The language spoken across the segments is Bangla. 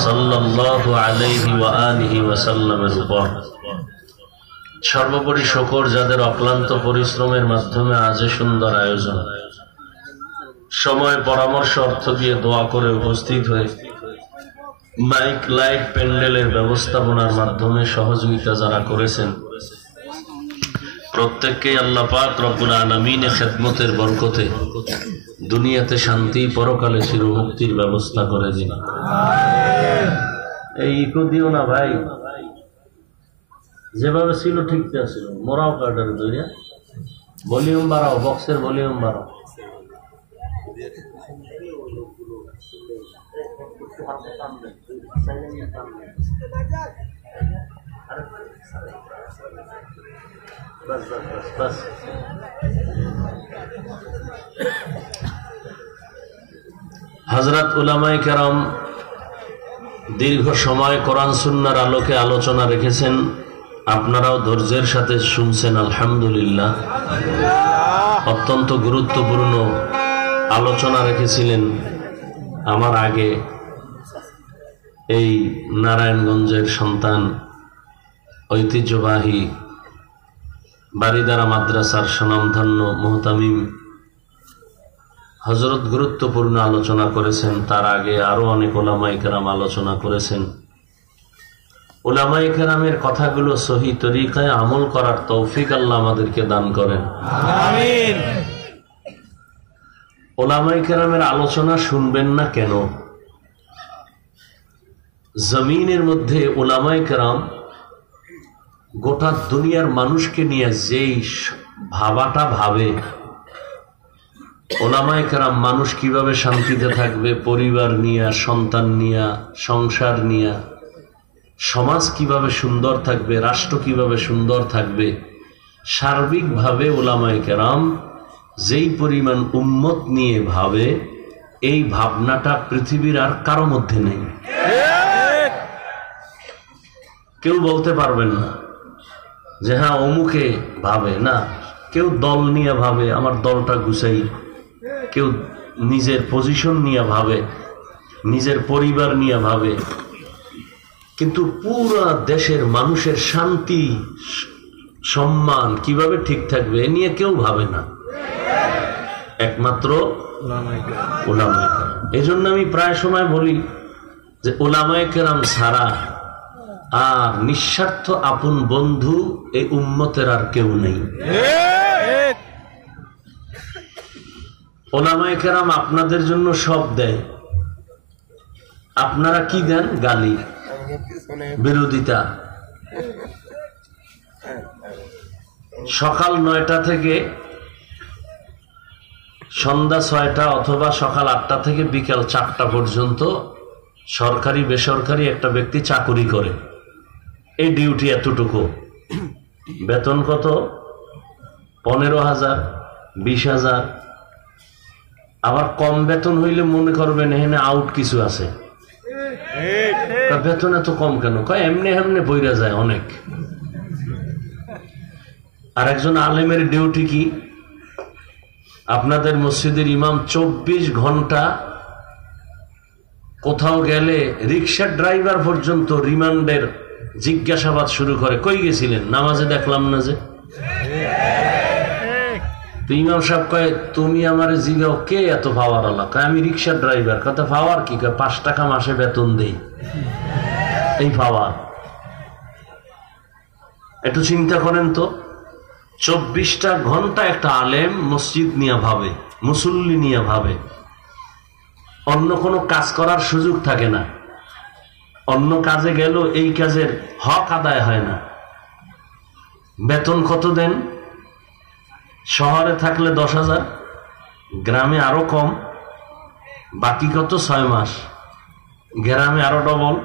সাল্লাল্লাহু আলাইহি ওয়া আলিহি ওয়াসাল্লামের উপর। সর্বোপরি শকর যাদের অক্লান্ত পরিশ্রমের মাধ্যমে আজ সুন্দর আয়োজন, সময় পরামর্শ অর্থ দিয়ে দোয়া করে উপস্থিত হয়ে মাইক লাইট প্যান্ডেলের ব্যবস্থাপনার মাধ্যমে সহযোগিতা যারা করেছেন, প্রত্যেককেই আল্লাহ পাক রব্বুল আলামিনের খেদমতের বরকতে দুনিয়াতে শান্তি, পরকালে চিরমুক্তির ব্যবস্থা করে দিন। এই ইকো দিও না ভাই, যেভাবে ছিল ঠিক ছিল। মোরাও কার্ডের দইয়া ভলিউম বাড়াও, বক্সের ভলিউম বাড়াও। হযরত উলামায়ে কেরাম দীর্ঘ সময় কোরআন সুন্নাহর আলোকে আলোচনা রেখেছেন, আপনারাও ধৈর্যের সাথে শুনছেন। আলহামদুলিল্লাহ। অত্যন্ত গুরুত্বপূর্ণ আলোচনা রেখেছিলেন আমার আগে এই নারায়ণগঞ্জের সন্তান, ঐতিহ্যবাহী বারিদারা মাদ্রাসার স্বনামধন্য মুহতামিম হযরত গুরুত্বপূর্ণ আলোচনা করেছেন। তার আগে আরো অনেক উলামায়ে কেরাম আলোচনা করেছেন। উলামায়ে কেরামের কথাগুলো সহি তরিকায় আমল করার তৌফিক আল্লাহ আমাদেরকে দান করেন, আমিন। উলামায়ে কেরামের আলোচনা শুনবেন না কেন? জমিনের মধ্যে উলামায়ে কেরাম গোটা দুনিয়ার মানুষকে নিয়ে যেই ভাবাটা ভাবে, উলামায়ে কেরাম মানুষ কিভাবে শান্তিতে থাকবে, পরিবার নিয়ে, সন্তান নিয়ে, সংসার নিয়ে, সমাজ কিভাবে সুন্দর থাকবে, রাষ্ট্র কিভাবে সুন্দর থাকবে, সার্বিকভাবে উলামায়ে কেরাম যেই পরিমাণ উম্মত নিয়ে ভাবে, এই ভাবনাটা পৃথিবীর আর কারো মধ্যে নেই। কেউ বলতে পারবেন না যে হ্যাঁ অমুকে ভাবে না। কেউ দল নিয়ে ভাবে, আমার দলটা গুছাই। কেউ নিজের পজিশন নিয়ে ভাবে, নিজের পরিবার নিয়ে ভাবে, কিন্তু পুরা দেশের মানুষের শান্তি সম্মান কিভাবে ঠিক থাকবে এ নিয়ে কেউ ভাবে না, একমাত্র উলামায়ে কেরাম। এই জন্য আমি প্রায় সময় বলি যে উলামায়ে কেরাম ছাড়া আর নিঃস্বার্থ আপন বন্ধু এই উম্মতের আর কেউ নেই। উলামায়ে কেরাম আপনাদের জন্য সব দেয়, আপনারা কি দেন? গালি, বিরোধিতা। সকাল 9টা থেকে সন্ধ্যা 6টা অথবা সকাল 8টা থেকে বিকাল 4টা পর্যন্ত সরকারি বেসরকারি একটা ব্যক্তি চাকুরি করে। এই ডিউটি এতটুকু, বেতন কত? 15,000, 20,000। আবার কম বেতন হইলে মনে করবেন এখানে আউট কিছু আছে। বেতন এত কম কেন? কয় এমনি এমনি বইরা যায় অনেক। আর একজন আলেমের ডিউটি কি? আপনাদের মসজিদের ইমাম 24 ঘন্টা কোথাও গেলে রিক্সা ড্রাইভার পর্যন্ত রিমান্ডের জিজ্ঞাসাবাদ শুরু করে, কই গেছিলেন? নামাজে দেখলাম না যে। ইমাম সাহেব কয় তুমি আমার জিগাও কে এত পাওয়ার আল্লাহ? কয় আমি রিক্সা ড্রাইভার। কথা পাওয়ার কি? কয় 5 টাকা মাসে বেতন দেই। এই পাওয়ার? একটু চিন্তা করেন তো, 24টা ঘন্টা একটা আলেম মসজিদ নিয়ে ভাবে, মুসল্লি নিয়ে ভাবে, অন্য কোনো কাজ করার সুযোগ থাকে না। অন্য কাজে গেল এই কাজের হক আদায় হয় না। বেতন কত দেন? শহরে থাকলে 10,000, গ্রামে আরো কম। বাকি কত? 6 মাস। গ্রামে আরো ডবল।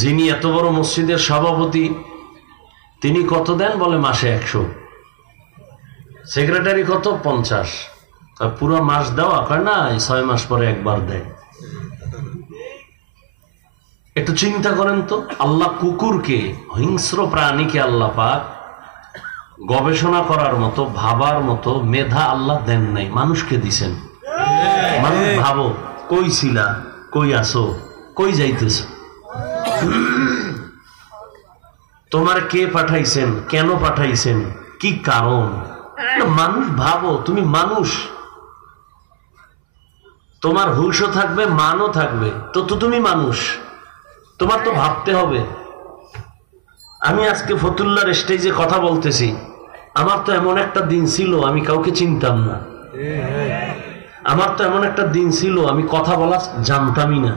যিনি এত বড় মসজিদের সভাপতি তিনি কত দেন? বলে মাসে 100। সেক্রেটারি কত? 50। পুরো মাস দেওয়া? কয় না, 6 মাস পরে একবার দেয়। একটু চিন্তা করেন তো, আল্লাহ কুকুরকে, হিংস্র প্রাণীকে আল্লাহ পাক গবেষণা করার মতো, ভাবার মতো মেধা আল্লাহ দেন নাই, মানুষকে দিছেন। মানুষ ভাবো কই ছিলা, কই আসো, কই যাইতেছ? তোমার কে পাঠাইছেন, কেন পাঠাইছেন, কি কারণ? মানুষ ভাবো, তুমি মানুষ, তোমার হুঁশও থাকবে, মানও থাকবে, তো তুমি মানুষ, তোমার তো ভাবতে হবে। আমি আজকে ফতুল্লার স্টেজে কথা বলতেছি, আমার তো এমন একটা দিন ছিল আমি কাউকে চিনতাম না। আমার তো এমন একটা দিন ছিল আমি কথা বলা জানতামই না।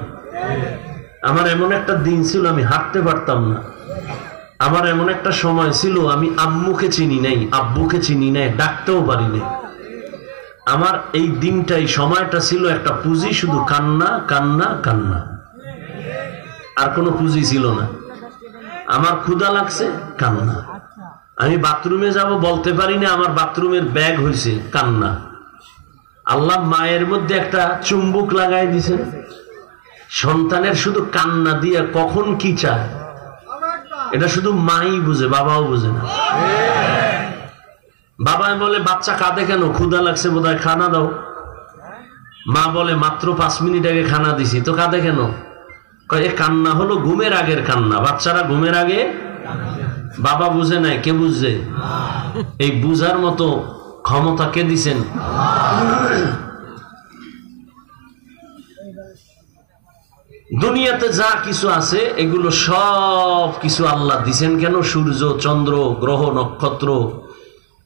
আমার এমন একটা দিন ছিল আমি হাঁটতে পারতাম না। আমার এমন একটা সময় ছিল আমি আম্মুকে চিনি নাই, আব্বুকে চিনি নাই, ডাকতেও পারি নাই। আমার এই দিনটাই, সময়টা ছিল একটা পুঁজি, শুধু কান্না কান্না কান্না, আর কোনো পুঁজি ছিল না। আমার ক্ষুধা লাগছে, কান্না। আমি বাথরুমে যাব বলতে পারি না, আমার বাথরুমের ব্যাগ হয়েছে, কান্না। আল্লাহ মায়ের মধ্যে একটা চুম্বক লাগাই দিছেন, সন্তানের শুধু কান্না দিয়ে কখন কি চায় এটা শুধু মাই বুঝে, বাবাও বুঝে না। বাবা বলে বাচ্চা কাঁদে কেন, ক্ষুধা লাগছে বোধহয়, খানা দাও। মা বলে মাত্র 5 মিনিট আগে খানা দিছি, তো কাঁদে কেন? এ কান্না হলো ঘুমের আগের কান্না, বাচ্চারা ঘুমের আগে। বাবা বুঝে নাই, কে বুঝছে? এই বুঝার মতো ক্ষমতা কে দিছেন? দুনিয়াতে যা কিছু আছে এগুলো সব কিছু আল্লাহ দিছেন কেন? সূর্য, চন্দ্র, গ্রহ, নক্ষত্র,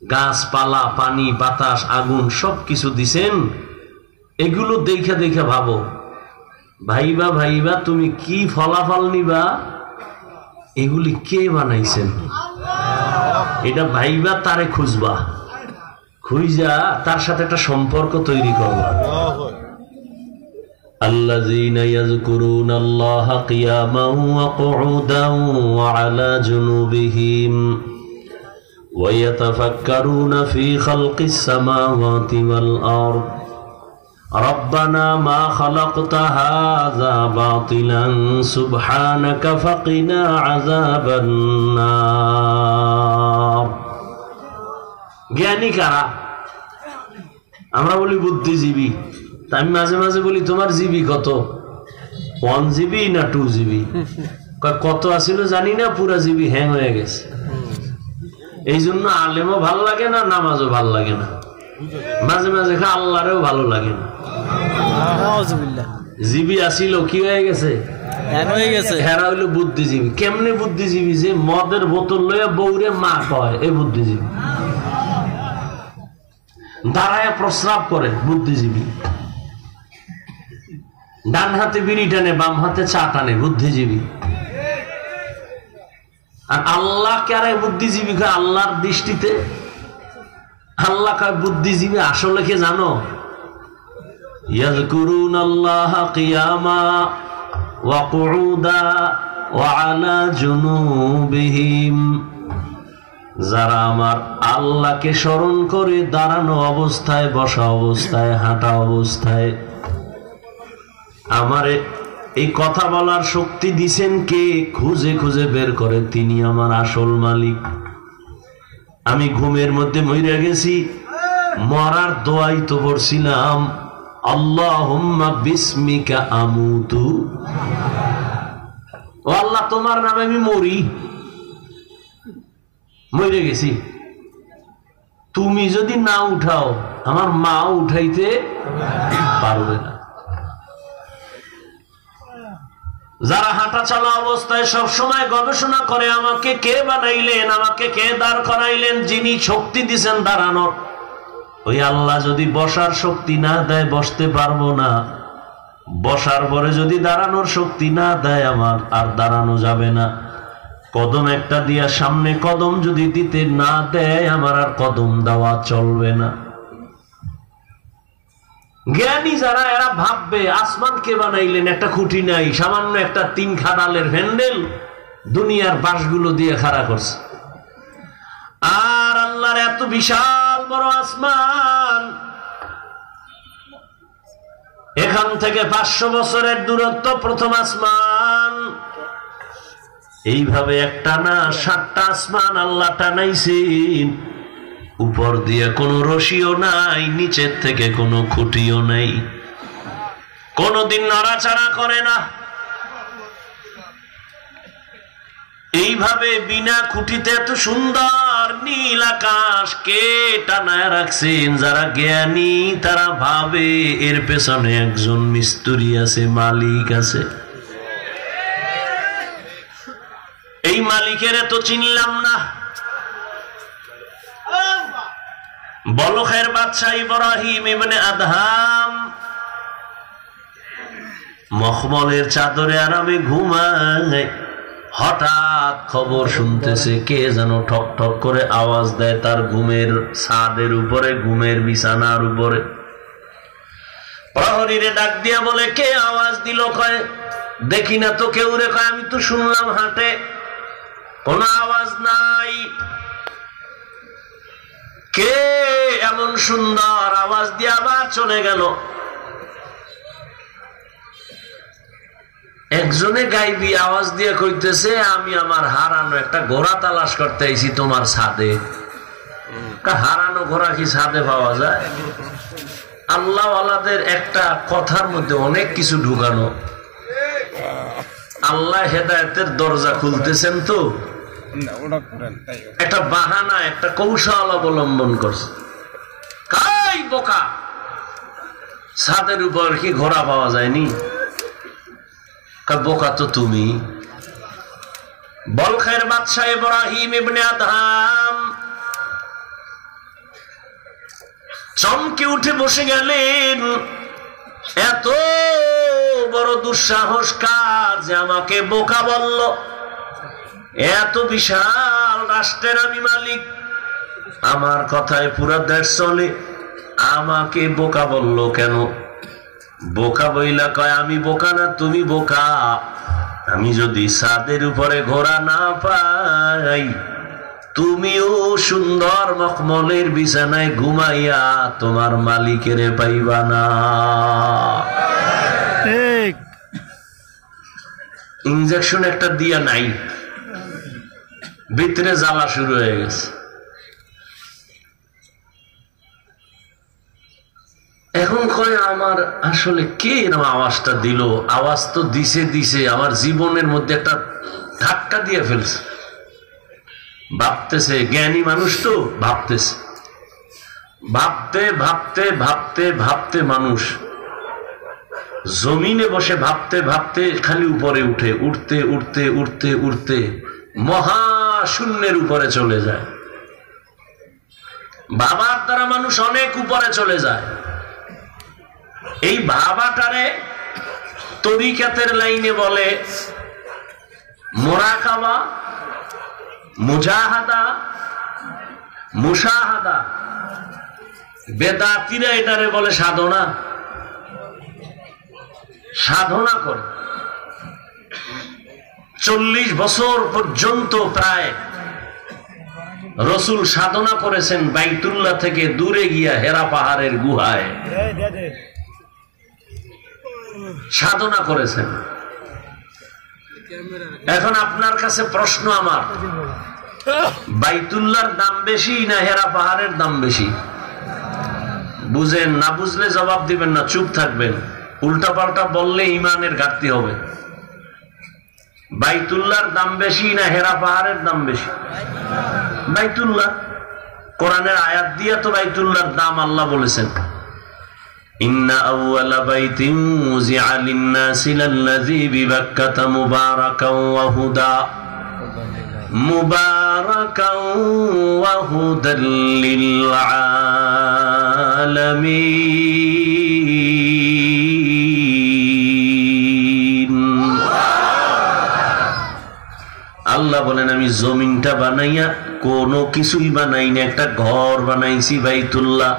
গাছপালা, পানি, বাতাস, আগুন, সব কিছু দিছেন। এগুলো দেখে দেখে ভাবো, ভাইবা ভাইবা তুমি কি ফলাফল নিবা, এগুলি কে বানাইছেন এটা ভাইবা, তারে খুঁজবা, খুঁজা তার সাথে একটা সম্পর্ক তৈরি করবা। الذين يذكرون الله قياما وقعودا وعلى جنوبهم ويتفكرون في خلق السماوات والأرض ربنا ما خلقت هذا باطلا سبحانك فقنا عذاب النار। জ্ঞানী কারা? আমরা বলি বুদ্ধিজীবী। আমি মাঝে মাঝে বলি তোমার জিবি কত, 1 জিবি না 2 জিবি? কত আসিল জানি না, পুরা জিবি হ্যাং হয়ে গেছে। এই জন্য আলেমও ভালো লাগে না, নামাজও ভালো লাগে না, মাঝে মাঝে আল্লাহরেও ভালো লাগে না। জিবি আসিল কি হয়ে গেছে, হেরা হইলো বুদ্ধিজীবী। কেমনে বুদ্ধিজীবী? যে মদের বোতল লইয়া বউরে মা কয়, এই বুদ্ধিজীবী। দাঁড়ায় প্রস্রাব করে, বুদ্ধিজীবী। ডান হাতে বিড়ি টানে, বাম হাতে চা টানে, বুদ্ধিজীবী। আর আল্লাহ কারে বুদ্ধিজীবী কয়? আল্লাহর দৃষ্টিতে আল্লাহ কয় বুদ্ধিজীবী আসলে কে জানো? ইয়াযকুরুনাল্লাহা কিয়ামা ওয়া কুউদা ওয়া আলা জুনুবিহিম, যারা আমার আল্লাহকে স্মরণ করে দাঁড়ানো অবস্থায়, বসা অবস্থায়, হাঁটা অবস্থায়। আমারে এই কথা বলার শক্তি দিছেন কে? খুঁজে খুঁজে বের করে তিনি আমার আসল মালিক। আমি ঘুমের মধ্যে মইরা গেছি, মরার দোয়াই তো পড়ছিলাম, আল্লাহুম্মা বিসমিকা আমুতু, ও আল্লাহ তোমার নামে আমি মরি। মরে গেছি, তুমি যদি না উঠাও আমার মা উঠাইতে পারবে না। যারা হাঁটা চলা অবস্থায় সব সময় গবেষণা করে আমাকে কে বানাইলেন, আমাকে কে দাঁড় করাইলেন, যিনি শক্তি দিছেন দাঁড়ানোর, ওই আল্লাহ যদি বসার শক্তি না দেয় বসতে পারবো না। বসার পরে যদি দাঁড়ানোর শক্তি না দেয় আমার আর দাঁড়ানো যাবে না। কদম একটা দিয়া সামনে কদম যদি দিতে না দেয় আমার আর কদম দেওয়া চলবে না। জ্ঞানী যারা এরা ভাববে আসমান কে বানাইলেন, একটা খুঁটি নাই, সামান্য একটা 3 খাড়ালের হ্যান্ডেল দুনিয়ার বাঁশগুলো দিয়ে খাড়া করছে। আর আল্লাহর এত বিশাল বড় আসমান, এখান থেকে 500 বছরের দূরত্ব প্রথম আসমান। এইভাবে একটা না 7টা আসমান আল্লাহ টানাইছেন। উপর দিয়ে কোনো রশিও নাই, নিচের থেকে কোনো খুঁটিও নাই। কোনদিন নড়াচড়া করে না। এইভাবে বিনা খুঁটিতে এত সুন্দর নীল আকাশ কে টানায় রাখছেন? যারা জ্ঞানী তারা ভাবে এর পেছনে একজন মিস্ত্রি আছে, মালিক আছে। এই মালিকের তো চিনলাম না। বলখের বাদশা ইব্রাহিম ইবনে আদহাম মখমলের চাদরে আরামে ঘুমায়, হঠাৎ খবর শুনতেছে কে যেন ঠক ঠক করে আওয়াজ দেয় তার ঘুমের ছাদের উপরে, ঘুমের বিছানার উপরে। প্রহরীরে ডাক দিয়া বলে, কে আওয়াজ দিল? কয় দেখি না তো কেউ রে। কয় আমি তো শুনলাম হাটে, কোন আওয়াজ নাই। কে এমন সুন্দর আওয়াজ দিয়ে আবার চলে গেল? একজনে গাইবি আওয়াজ দিয়ে কইতেছে, আমি আমার হারানো একটা ঘোড়া তালাশ করতে আইছি তোমার ছাদে। হারানো ঘোড়া কি ছাদে পাওয়া যায়? আল্লাহ আল্লাহদের একটা কথার মধ্যে অনেক কিছু ঢুকানো। আল্লাহ হেদায়েতের দরজা খুলতেছেন তো একটা বাহানা, একটা কৌশল অবলম্বন করছে। কাই বোকা, ছাদের উপর কি ঘোড়া পাওয়া যায়নি? বোকা তো তুমি। বলখের বাদশা ইব্রাহিম ইবনে আদহাম চমকে উঠে বসে গেলেন। এত বড় দুঃসাহস কার যে আমাকে বোকা বলল? এত বিশাল রাষ্ট্রের আমি মালিক, আমার কথায় পুরা দেশ চলে, আমাকে বোকা বলল কেন? বোকা বইলা কয়, আমি বোকা না, তুমি বোকা। আমি যদি ছাদের উপরে ঘোড়া না পাই, তুমিও সুন্দর মখমলের বিছানায় ঘুমাইয়া তোমার মালিকের পাইবা না। ইনজেকশন একটা দিয়া নাই, ভিতরে জ্বালা শুরু হয়ে গেছে। এখন কয় আমার আসলে কে এরকম আওয়াজটা দিল? আওয়াজ তো দিছে আমার জীবনের মধ্যে একটা ধাক্কা দিয়ে ফেলছে। ভাবতেছে, জ্ঞানী মানুষ তো ভাবতেছে, ভাবতে ভাবতে ভাবতে ভাবতে মানুষ জমিনে বসে ভাবতে ভাবতে খালি উপরে উঠে, উঠতে উঠতে উঠতে উঠতে মহাশূন্যের উপরে চলে যায়। ভাবার দ্বারা মানুষ অনেক উপরে চলে যায়। এই ভাবাটারে তরিকাতের লাইনে বলে মুরাকাবা, মুজাহাদা, মুশাহাদা। বেদাতিরা এটারে বলে সাধনা। সাধনা করে 40 বছর পর্যন্ত প্রায় রসুল সাধনা করেছেন বাইতুল্লাহ থেকে দূরে গিয়া হেরা পাহাড়ের গুহায় সাধনা করেছেন। এখন আপনার কাছে প্রশ্ন আমার, বাইতুল্লাহর দাম বেশি না হেরা পাহাড়ের দাম বেশি? বুঝেন না, বুঝলে জবাব দিবেন না, চুপ থাকবেন। উল্টা পাল্টা বললে ইমানের ঘাটতি হবে। বাইতুল্লাহর দাম বেশি না হেরা পাহাড়ের দাম বেশি? বাইতুল্লাহ। কোরআনের আয়াত দিয়ে তো বাইতুল্লাহর দাম আল্লাহ বলেছেন, ইন্না আউওয়ালা বাইতিন উযিআ লিন-নাসি লাল্লাযী বিবাক্কাতা মুবারাকাও ওয়া হুদা মুবারাকাও ওয়া হুদাল লিল আলামিন। আল্লাহ বলেন, আমি জমিনটা বানাইয়া কোনো কিছুই বানাই না, একটা ঘর বানাইছি বাইতুল্লাহ।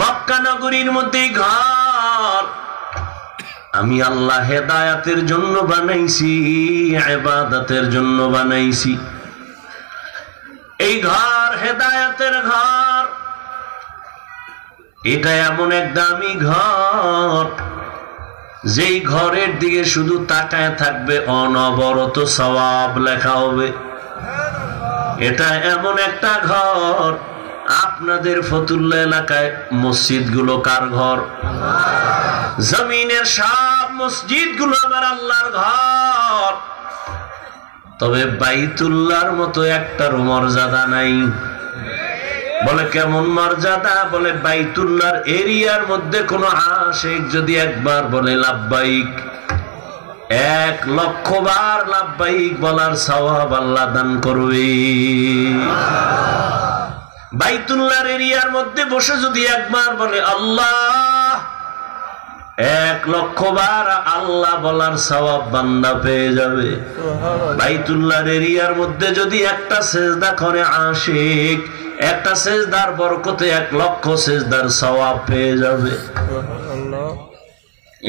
মক্কা নগরীর মধ্যে ঘর আমি আল্লাহ হেদায়াতের জন্য বানাইছি, ইবাদতের জন্য বানাইছি। এই ঘর হেদায়াতের ঘর, এটা এমন এক দামি ঘর যেই ঘরের দিকে শুধু তাকায় থাকবে অনবরত সওয়াব লেখা হবে। এটা এমন একটা ঘর আপনাদের ফতুল্লা এলাকায় মসজিদ গুলো কার ঘর? জমিনের সব মসজিদ গুলো আমার আল্লাহর ঘর, তবে বাইতুল্লাহর মতো একটার মর্যাদা নাই। বলে কেমন মর্যাদা? বলে বাইতুল্লাহর এরিয়ার মধ্যে কোন আশিক যদি একবার বলে লাব্বাইক, 1,00,000 বার লাব্বাইক বলার সওয়াব আল্লাহ দান করবে। বাইতুল্লাহর এরিয়ার মধ্যে বসে যদি একবার বলে আল্লাহ, 1,00,000 বার আল্লাহ বলার সওয়াব বান্দা পেয়ে যাবে। বাইতুল্লাহর এরিয়ার মধ্যে যদি একটা সেজদা করে আশিক, একটা সেজদার বরকতে 1,00,000 সেজদার সওয়াব পেয়ে যাবে।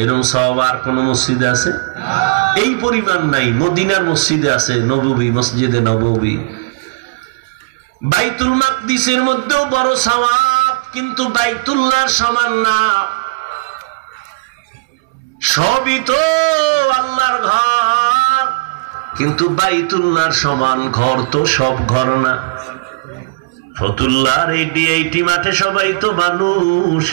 এরকম সওয়াব আর কোন মসজিদে আছে? এই পরিমাণ নাই। মদিনার মসজিদে আছে, নববী, মসজিদে নববী। বাইতুল মাকদিসের মধ্যেও বড় সওয়াব, কিন্তু বাইতুল্লাহর সমান না। সবই তো আল্লাহর ঘর, কিন্তু বাইতুল্লাহর সমান ঘর তো সব ঘর না। ফতুল্লাহর এই মাঠে সবাই তো মানুষ,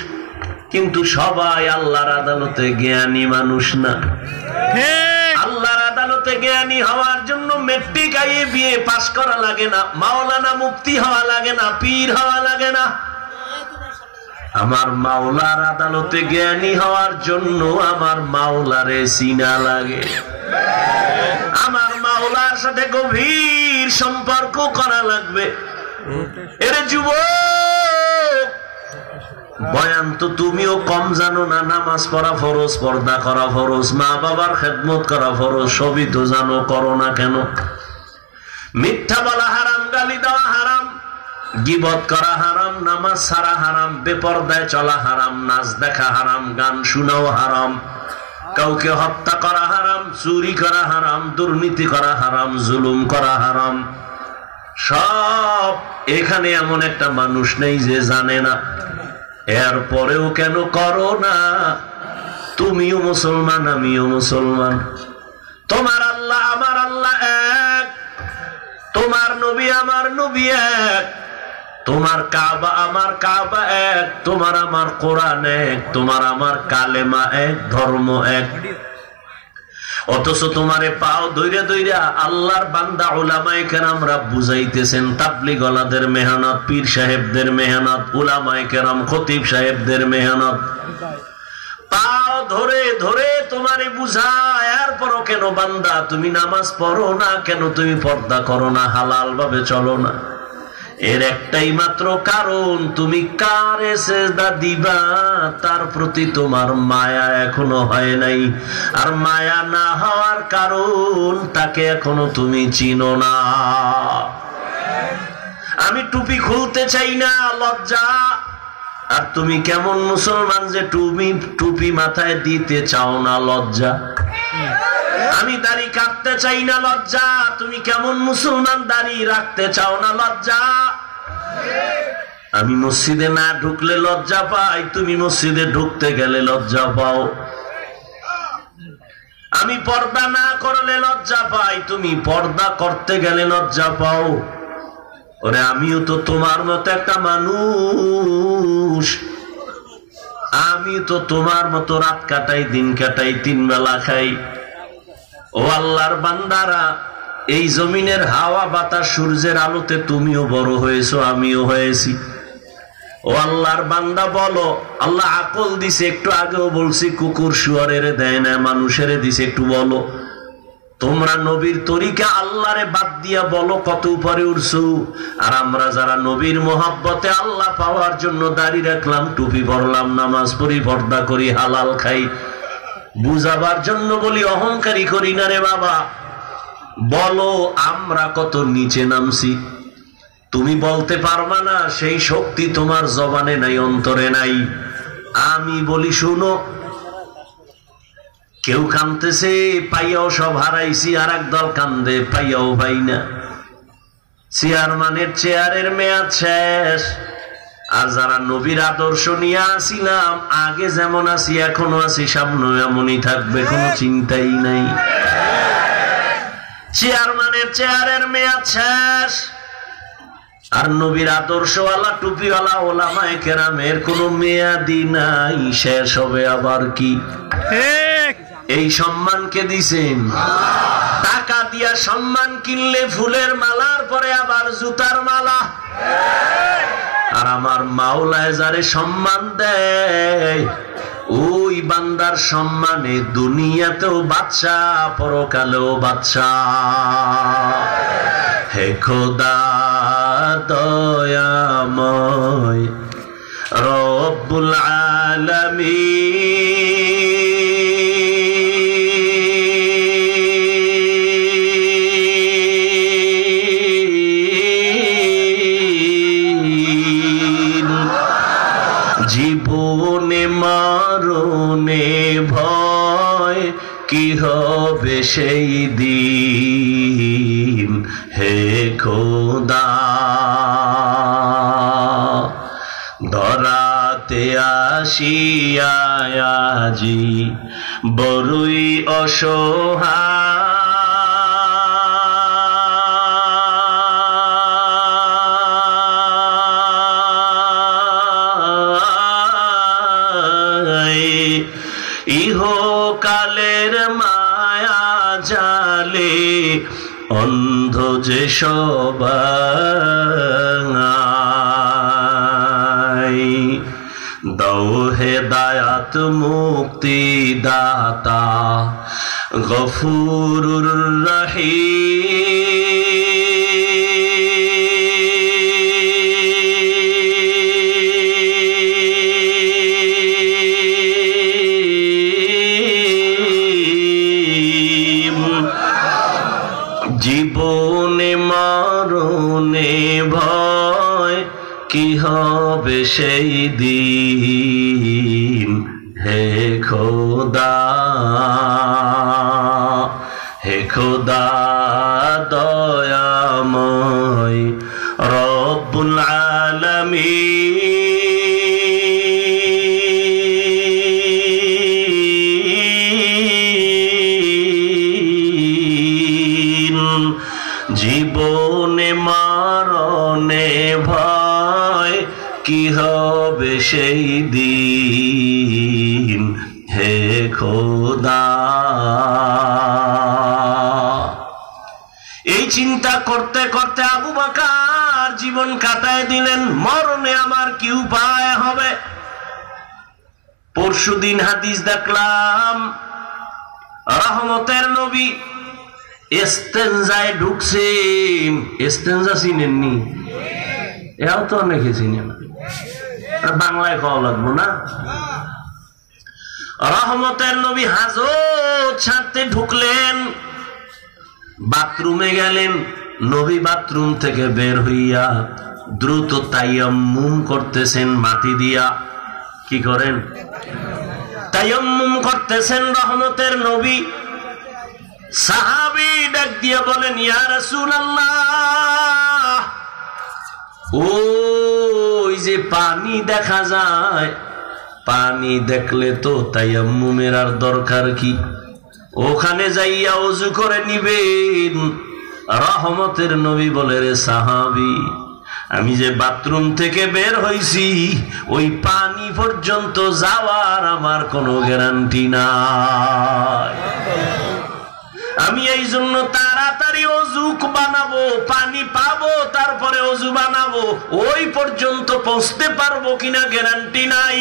কিন্তু সবাই আল্লাহর আদালতে জ্ঞানী মানুষ না। আল্লাহর আদালতে জ্ঞানী হওয়ার জন্য মেট্রিক বিএ পাস করা লাগে না, মাওলানা মুফতি হওয়া লাগে না, পীর হওয়া লাগে না। আমার মাওলার আদালতে জ্ঞানী হওয়ার জন্য আমার মাওলারে চিনা লাগে, আমার মাওলার সাথে গভীর সম্পর্ক করা লাগবে। এরে যুবক, বয়ান তো তুমিও কম জানো না। নামাজ পড়া ফরজ, পর্দা করা ফরজ, মা বাবার খেদমত করা ফরজ, সবই তো জানো, করো না কেন? মিথ্যা বলা হারাম, গালি দেওয়া হারাম, গীবত করা হারাম, নামাজ ছাড়া হারাম, বেপরদায় চলা হারাম, নাচ দেখা হারাম, গান শোনাও হারাম, কাউকে হত্যা করা হারাম, চুরি করা হারাম, দুর্নীতি করা হারাম, জুলুম করা হারাম। সব এখানে এমন একটা মানুষ নেই যে জানে না। এরপরেও কেন করো না? তুমিও মুসলমান, আমিও মুসলমান। তোমার আল্লাহ আমার আল্লাহ এক, তোমার নবী আমার নবী এক, তোমার কাবা আমার কাবা এক, তোমার আমার কোরআন এক, তোমার আমার কালেমা এক, ধর্ম এক। অথচ তোমারে পাও দইরা দইরা আল্লাহর বান্দা উলামায়ে কেরামরা বুঝাইতেছেন। তাবলীগ ওয়ালাদের মেহনত, পীর সাহেবদের মেহনত, উলামায়ে কেরাম, খতিব সাহেবদের মেহনত, পাও ধরে ধরে তোমারে বুঝায়। এরপরও কেন বান্দা তুমি নামাজ পড়ো না? কেন তুমি পর্দা করো না? হালাল ভাবে চলো না? এর একটাই মাত্র কারণ, তুমি কারে সেজদা দিবা তার প্রতি তোমার মায়া এখনো হয় নাই। আর মায়া না হওয়ার কারণ, তাকে এখনো তুমি চিনো না। আমি টুপি খুলতে চাই না, লজ্জা। আর তুমি কেমন মুসলমান যে তুমি টুপি মাথায় দিতে চাও না, লজ্জা। আমি দাড়ি কাটতে চাই না, লজ্জা। তুমি কেমন মুসলমান দাড়ি রাখতে চাও না, লজ্জা। আমি মসজিদে না ঢুকলে লজ্জা পাই, তুমি মসজিদে ঢুকতে গেলে লজ্জা পাও। আমি পর্দা না করলে লজ্জা পাই, তুমি পর্দা করতে গেলে লজ্জা পাও। ওরে আমিও তো তোমার মতো একটা মানুষ, আমি তো তোমার মতো রাত কাটাই, দিন কাটাই, 3 বেলা খাই। ও আল্লাহর বান্দারা, এই জমিনের হাওয়া বাতাস সূর্যের আলোতে তুমিও বড় হয়েছো, আমিও হয়েছি। ও আল্লাহর বান্দা বলো, আল্লাহ আকল দিছে, একটু আগেও বলছি কুকুর শুয়ারের দেয় না, মানুষের দিছে। একটু বলো, তোমরা নবীর তরিকা আল্লাহরে বাদ দিয়া বলো কত উপরে উঠছো। আর আমরা যারা নবীর মোহাব্বতে আল্লাহ পাওয়ার জন্য দাড়ি রাখলাম, টুপি পরলাম, নামাজ পড়ি, পর্দা করি, হালাল খাই, বুঝাবার জন্য বলি, অহংকারী করি না রে বাবা। বলো আমরা কত নিচে নামছি। তুমি বলতে পারবা না, সেই শক্তি তোমার জবানে নাই, অন্তরে নাই। আমি বলি শুনো, কেউ কাঁদতেছে পাইয়াও সব হারাইছি, আর একদল কান্দে পাইয়াও পাই না। চেয়ারম্যানের চেয়ারের মেয়াদ শেষ। আর যারা নবীর আদর্শ নিয়ে আসিলাম, আগে যেমন আছি এখনো আছি, সামনে এমনই থাকবে, কোনো চিন্তাই নাই। চেয়ারম্যানের চেয়ারের মেয়াদ শেষ। আর নবীর আদর্শওয়ালা টুপিওয়ালা ওলামায়ে কেরামের কোনো মেয়াদি নাই, শেষ হবে আবার কি? এই সম্মানকে দিছেন। টাকা দিয়া সম্মান কিনলে ফুলের মালার পরে আবার জুতার মালা। আর আমার মাওলায় যারে সম্মান দেয় ওই বান্দার সম্মানে দুনিয়াতেও বাদশা, পরকালেও বাদশা। হে খোদা দয়াময় রব্বুল আলামিন, জীবনে মরণে ভয় কি হবে সেই দিন। হে খোদা ধরাতে আসিয়া আজি বড়ই অসহায়, ইহকালের মায়া জালে অন্ধ যে সবাই। দাও হেদায়াত মুক্তি দাতা গফুরুর রহিম, জীবনে মরণে ভয় কি হবে সেই দিন। হে খোদা, হে খোদা দয়াময় রব্বুল আলামিন, জীবনে মরণে ভয় কি হবে সেই দিন। হে খোদা, এই চিন্তা করতে করতে আবু বকর জীবন কাটায় দিলেন। মরণে আমার কি উপায় হবে? পরশুদিন হাদিস দেখলাম রহমতের নবী ইস্তেনজায় ঢুকছেন। ইস্তেনজা চিনেননি? এও তো অনেকে চিনে না, বাংলায় খাওয়া লাগবো না। রহমতের নবী হাজত ছাড়তে ঢুকলেন, বাথরুমে গেলেন। নবী বাথরুম থেকে বের হইয়া দ্রুত তায়াম্মুম করতেছেন মাটি দিয়া। কি করেন? তায়াম্মুম করতেছেন রহমতের নবী। সাহাবী ডাক দিয়ে বলেন, ইয়া রাসূলুল্লাহ, ওই যে পানি দেখা যায়, পানি দেখলে তো তায়াম্মুমের আর দরকার কি? ওখানে যাইয়া ওযু করে নিবেন। রহমতের নবী বলে, রে সাহাবী, আমি যে বাথরুম থেকে বের হইছি ওই পানি পর্যন্ত যাওয়ার আমার কোনো গ্যারান্টি নাই। আমি এই জন্য তাড়াতাড়ি ওযু বানাবো, পানি পাবো, তারপরে ওযু বানাবো। ওই পর্যন্ত পৌঁছতে পারবো কিনা গ্যারান্টি নাই।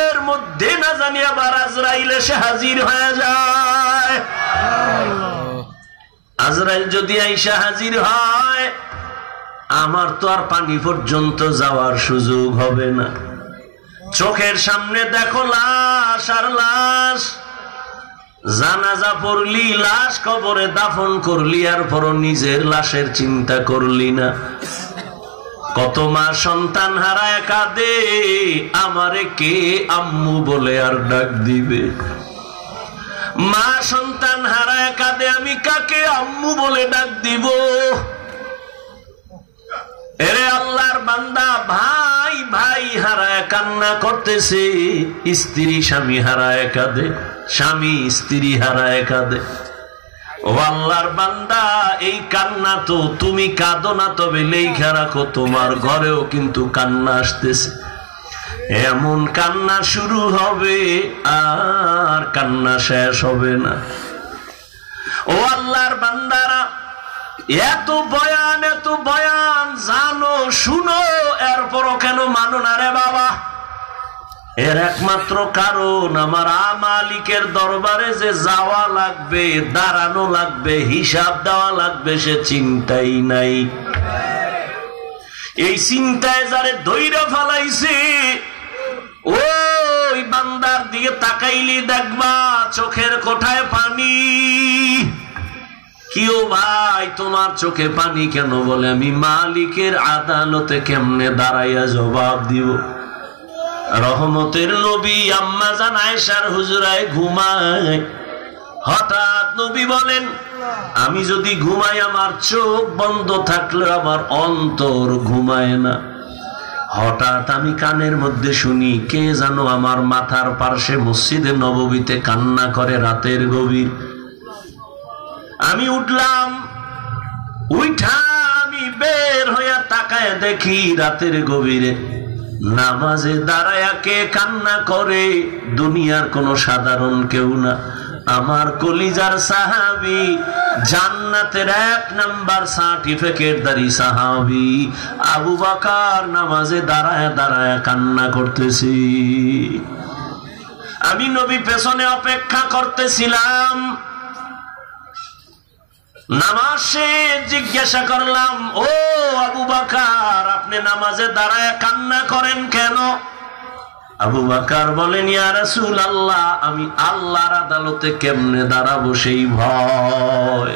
এর মধ্যে না জানি আবার আজরাইল এসে হাজির হয়ে যায়। আজরাইল যদি আইসা হাজির হয়, আমার তো আর পানি পর্যন্ত যাওয়ার সুযোগ হবে না। চোখের সামনে দেখো লাশ আর লাশ। জানাজা পড়লি, লাশ কবরে দাফন করলি, আর পর নিজের লাশের চিন্তা করলি না। কত মা সন্তান হারায় কাঁদে, আমারে কে আম্মু বলে আর ডাক দিবে? মা সন্তান হারায় কাঁদে, আমি কাকে আম্মু বলে ডাক দিব? এরে আল্লাহর বান্দা, ভাই ভাই হারায় কান্না করতেছে, স্ত্রী স্বামী হারায় কাঁদে, স্বামী স্ত্রী হারায় কাঁদে। ও আল্লাহর বান্দা, এই কান্না তো তুমি কাঁদো না, তবে লেখা রাখো তোমার ঘরেও কিন্তু কান্না আসতেছে। এমন কান্না শুরু হবে আর কান্না শেষ হবে না। ও আল্লাহর বান্দারা, এত বয়ান জানো, শুনো, এরপরও কেন মানো না রে বাবা? এর একমাত্র কারণ, আমার মালিকের দরবারে যে যাওয়া লাগবে, দাঁড়ানো লাগবে, হিসাব দেওয়া লাগবে, সে চিন্তাই নাই। এই চিন্তায় যারে দইরা ফালাইছে, ওই বান্দার দিকে তাকাইলি দেখবা চোখের কোঠায় পানি। কিও ভাই, তোমার চোখে পানি কেন? বলে আমি মালিকের আদালতে কেমনে দাঁড়াইয়া জবাব দিব। রহমতের নবী আম্মা জান আয়েশার হুজরায় ঘুমায়। হঠাৎ নবী বলেন, আমি যদি ঘুমাই, আমার চোখ বন্ধ থাকলে আমার অন্তর ঘুমায় না। হঠাৎ আমি কানের মধ্যে শুনি, কে জানো আমার মাথার পার্শ্বে মসজিদে নববীতে কান্না করে রাতের গভীর। আমি উঠলাম, উঠা আমি বের হইয়া তাকায় দেখি রাতের গভীরে নামাজে দাঁড়ায়া কে কান্না করে? দুনিয়ার কোন সাধারণ কেউ না, আমার কলিজার সাহাবী, জান্নাতের 1 নাম্বার সার্টিফিকেটধারী সাহাবী আবু বকর নামাজে দাঁড়ায়া দাঁড়ায়া কান্না করতেছি। আমি নবী পেছনে অপেক্ষা করতেছিলাম। নামাজে জিজ্ঞাসা করলাম, ও আবু বকর, আপনি নামাজে দাঁড়ায় কান্না করেন কেন? আবু বকর বলেন, ইয়া রাসূলুল্লাহ, আমি আল্লাহর আদালতে কেমনে দাঁড়াবো সেই ভয়।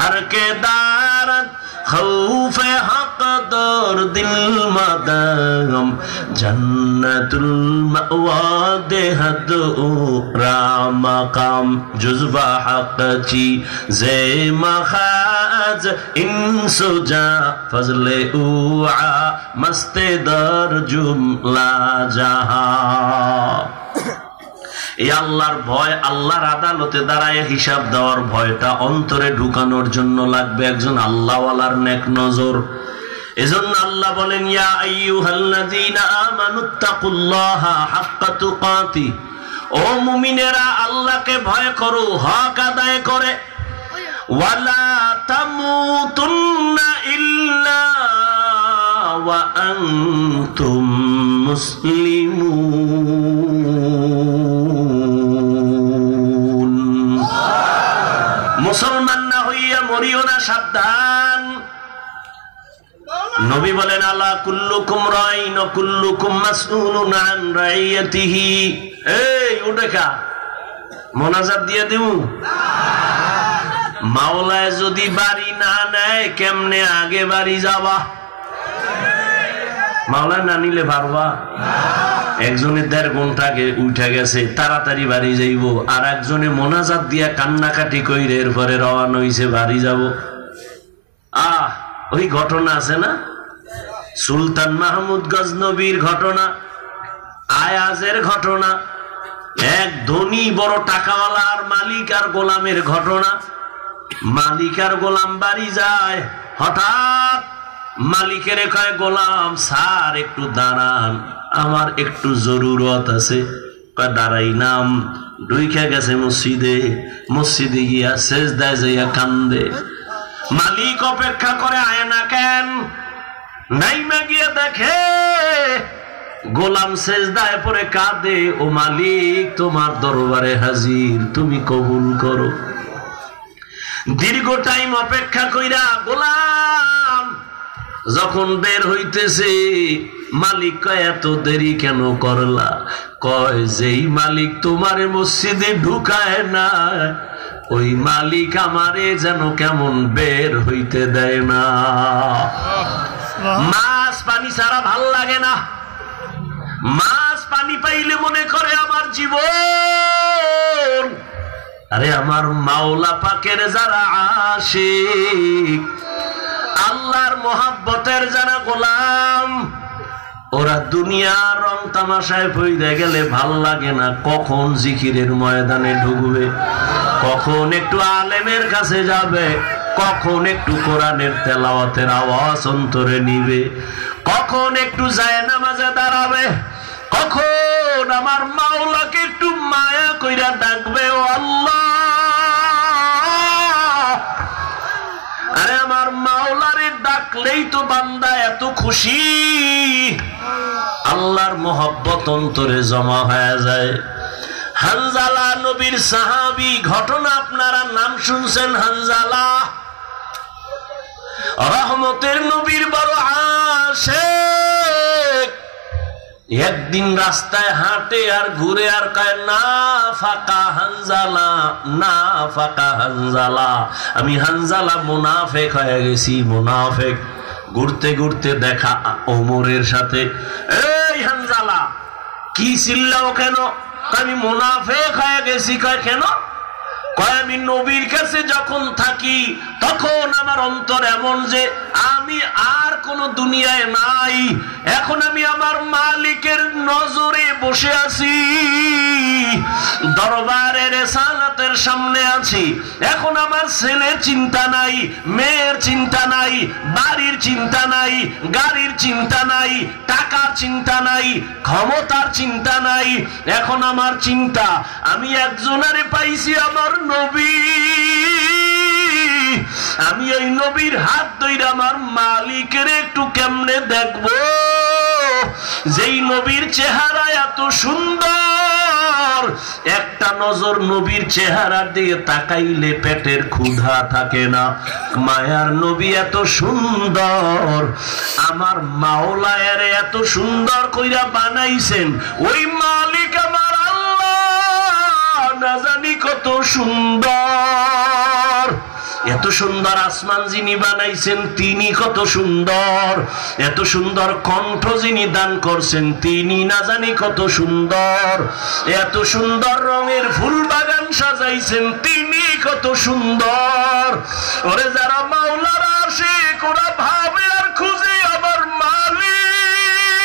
হর কে দারত খৌফে হক দর দিল মাদাম, জান্নাতুল মাওয়া দেহাদ রামাকাম, জুজবা হকচি জে মখাজ ইনসুজা ফজলে উআ মস্তে দর জুমলা জাহা। এই আল্লাহর ভয়, আল্লাহর আদালতে দাঁড়ায় হিসাব দেওয়ার ভয়টা অন্তরে ঢুকানোর জন্য লাগবে একজন আল্লাহওয়ালার নেক নজর। এজন্য আল্লাহ বলেন, ইয়া আইয়ুহাল্লাযীনা আমানুত্তাকুল্লাহা হাক্কা তুকাতি, ও মুমিনেরা আল্লাহকে ভয় করো হক আদায় করে। ওয়ালা তামুতুন্না ইল্লা ওয়া আনতুম মুসলিমুন। মুসলমান না হইয়া মরিও না, সাবধান। নবী বলেন, আলা কুল্লুকুম রাইন ওয়া কুল্লুকুম মাসউলুন আন রাইয়াতিহি। এই উঠেকা মোনাজাত দিয়ে দেব। মাওলায় যদি বাড়ি না নেয়, কেমনে আগে বাড়ি যাবা? মাওলায় না নিলে পারবা? একজনের 1.5 ঘন্টা আগে উঠে গেছে, তাড়াতাড়ি বাড়ি যাইব, আর একজনে মোনাজাত দিয়া কান্নাকাটি কইরে এরপরে রওনা হইছে বাড়ি যাব। ওই ঘটনা আছে না, সুলতান মাহমুদ গজনবীর ঘটনা, আয়াজের ঘটনা, এক ধনী বড় টাকাওয়ালা আর মালিক আর গোলামের ঘটনা। মালিক আর গোলাম বাড়ি যায়, হঠাৎ মালিকের কয়, গোলাম স্যার একটু দাঁড়ান, আমার একটু জরুরত আছে। দাঁড়াই নাম, ঢুইকা গেছে মসজিদে গিয়া সেজদায় যাইয়া কান্দে। মালিক অপেক্ষা করে, আয় না কেন? নাইমা গিয়া দেখে গোলাম সেজদায় পড়ে কাঁদে। ও মালিক, তোমার দরবারে হাজির, তুমি কবুল করো। দীর্ঘ টাইম অপেক্ষা কইরা গোলাম যখন বের হইতেছে, মালিক কয়, এত দেরি কেন করলা? কয়, যেই মালিক তোমারে মসজিদে ঢুকায় না, ওই মালিক আমারে যেন কেমন বের হইতে দেয় না। মাছ পানি ছাড়া ভাল লাগে না, মাছ পানি পাইলে মনে করে আমার জীবন। আরে আমার মাওলা পাকের যারা আশিক, আল্লাহর মোহাব্বতের যারা গোলাম, ওরা দুনিয়ার রং তামাশায় পইড়ে গেলে ভাল লাগে না, কখন জিকিরের ময়দানে ঢুকবে, কখন একটু আলেমের কাছে যাবে, কখন একটু কোরআনের তেলাওয়াতের আওয়াজ অন্তরে নিবে, কখন একটু জায়নামাজে দাঁড়াবে, কখন আমার মাওলাকে একটু মায়া কইরা ডাকবে, ও আল্লাহ। আরে আমার মাওলারে ডাকলেই তো বান্দা এত খুশি, আল্লাহর মোহব্বত অন্তরে জমা হয়ে যায়। হানজালা নবীর সাহাবী, ঘটনা আপনারা নাম শুনছেন। হানজালা রহমতের নবীর বড় আশিক। একদিন রাস্তায় হাঁটে আর ঘুরে আর কয়, না ফাকা হানজালা, না ফাকা হানজালা, আমি হানজালা মুনাফিক হয়ে গেছি, মুনাফিক। ঘুরতে ঘুরতে দেখা ওমরের সাথে। এই হানজালা, কি চিল্লাও কেন? আমি মুনাফিক হয়ে গেছি। কয় কেন? কয় আমি নবীর কাছে যখন থাকি তখন আমার অন্তর এমন যে আমি আর কোন দুনিয়ায় নাই, এখন আমি আমার মালিকের নজরে বসে আছি, দরবারে রিসালাতের সামনে আছি। এখন আমার ছেলের চিন্তা নাই, মেয়ের চিন্তা নাই, বাড়ির চিন্তা নাই, গাড়ির চিন্তা নাই, টাকার চিন্তা নাই, ক্ষমতার চিন্তা নাই। এখন আমার চিন্তা আমি একজনারে পাইছি, আমার নবী। আমি ওই নবীর হাত ধরে আমার মালিকের একটু কেমনে দেখবো, যেই নবীর চেহারা এত সুন্দর, একটা নজর নবীর চেহারার দিকে তাকাইলে পেটের ক্ষুধা থাকে না। মায়ার নবী এত সুন্দর, আমার মাওলায়ের এত সুন্দর কইরা বানাইছেন, ওই মালিক আমার আল্লাহ না জানি কত সুন্দর। এত সুন্দর আসমান যিনি বানাইছেন তিনি কত সুন্দর, এত সুন্দর কণ্ঠ যিনি দান করছেন তিনি না জানি কত সুন্দর, এত সুন্দর রঙের ফুল বাগান সাজাইছেন তিনি কত সুন্দর। ওরে যারা মাওলার আশিক ওরা ভাবে আর খুঁজে আমার মালিক,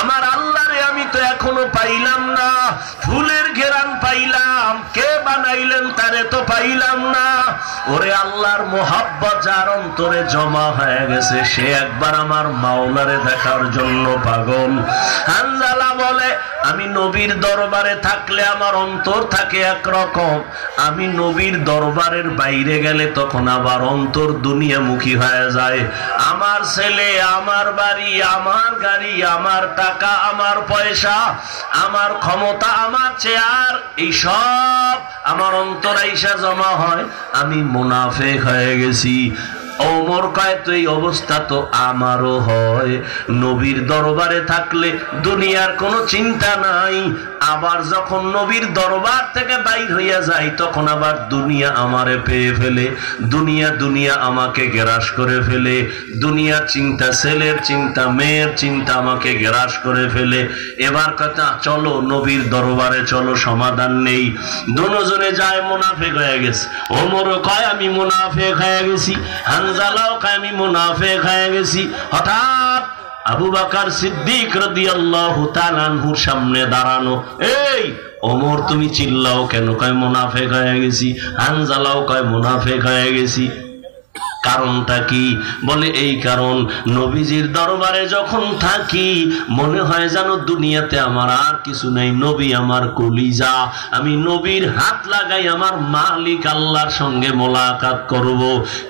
আমার আল্লাহরে আমি তো এখনো পাইলাম না। ফুলের ঘেরান পাইলাম, কে বানাইলেন তারে তো পাইলাম না। ওরে আল্লাহর মোহাব্বত যার অন্তরে জমা হয়ে গেছে সে একবার আমার মাওলারে দেখার জন্য পাগল। হানজালা বলে, আমি নবীর দরবারে থাকলে আমার অন্তর থাকে একরকম, আমি নবীর দরবারের বাইরে গেলে তখন আবার অন্তর দুনিয়ামুখী হয়ে যায়। আমার ছেলে, আমার বাড়ি, আমার গাড়ি, আমার টাকা, আমার পয়সা, আমার ক্ষমতা, আমার চেয়ার, এই সব আমার অন্তর আইসা জমা হয়, আমি মুনাফিক হয়ে গেছি। ওমর কয়, তো এই অবস্থা তো আমারও হয়। নবীর দরবারে থাকলে দুনিয়ার কোনো চিন্তা নাই, আবার যখন নবীর দরবার থেকে বাইর হইয়া যায় তখন আবার দুনিয়া আমারে পেয়ে ফেলে, দুনিয়া দুনিয়া আমাকে গ্রাস করে ফেলে, দুনিয়ার চিন্তা, ছেলের চিন্তা, মেয়ের চিন্তা আমাকে গ্রাস করে ফেলে। এবার কথা, চলো নবীর দরবারে চলো, সমাধান নেই। দুজনে যায়, মুনাফিক হয়ে গেছে। ওমরও কয় আমি মুনাফিক হয়ে গেছি, হানজালাও কয় আমি মুনাফিক হয়ে গেছি। হঠাৎ আবু বকর সিদ্দিক রাদিয়াল্লাহু তাআলা আনহুর সামনে দাঁড়ানো। এই ওমর, তুমি চিল্লাও কেন? কয় মুনাফিক হয়ে গেছি। হানজালাও কয় মুনাফিক হয়ে গেছি। কারণটা কি? বলে এই কারণ, নবীজির দরবারে যখন থাকি মনে হয় যেন দুনিয়াতে আমার আর কিছু নাই, নবী আমার কলিজা, আমি নবীর হাত লাগাই আমার মালিক আল্লাহর সঙ্গে মোলাকাত করব।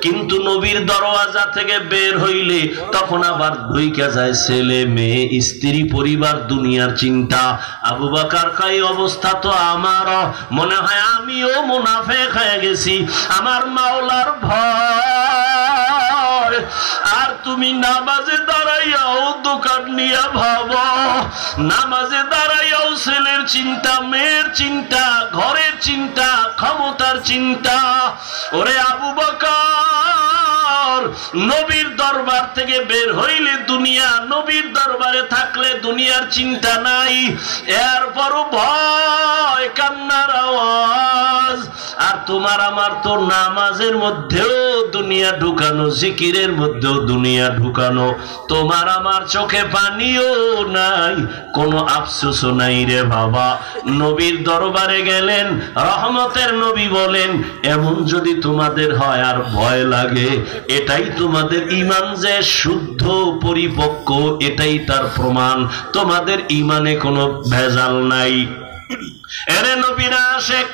কিন্তু নবীর দরওয়াজা থেকে বের হইলে তখন আবার ঢুইকা যায় ছেলে, মেয়ে, স্ত্রী, পরিবার, দুনিয়ার চিন্তা। আবু বকর কয় অবস্থা তো আমারও, মনে হয় আমিও মুনাফিক হয়ে গেছি, আমার মাওলার ভয়। আর তুমি নামাজে দাঁড়াইয়াও দোকান নিয়ে ভাবো, নামাজে দাঁড়াইয়াও ছেলের চিন্তা, মেয়ের চিন্তা, ঘরের চিন্তা, ক্ষমতার চিন্তা। ওরে আবু বকর, নবীর দরবার থেকে বের হইলে দুনিয়া, নবীর দরবারে থাকলে দুনিয়ার চিন্তা নাই, এরপরও ভয়, কান্নার আওয়াজ। আর তোমার আমার তো নামাজের মধ্যেও দুনিয়া ঢুকানো, জিকিরের মধ্যেও দুনিয়া ঢুকানো। তোমার আমার চোখে পানিও নাই, কোনো আফসোসও নাই রে বাবা। নবীর দরবারে গেলেন, রহমতের নবী বলেন, এমন যদি তোমাদের হয় আর ভয় লাগে, এটাই তোমাদের ঈমান যে শুদ্ধ পরিপক্ক, এটাই তার প্রমাণ। তোমাদের ঈমানে কোনো ভেজাল নাই। এরে নবীর আশিক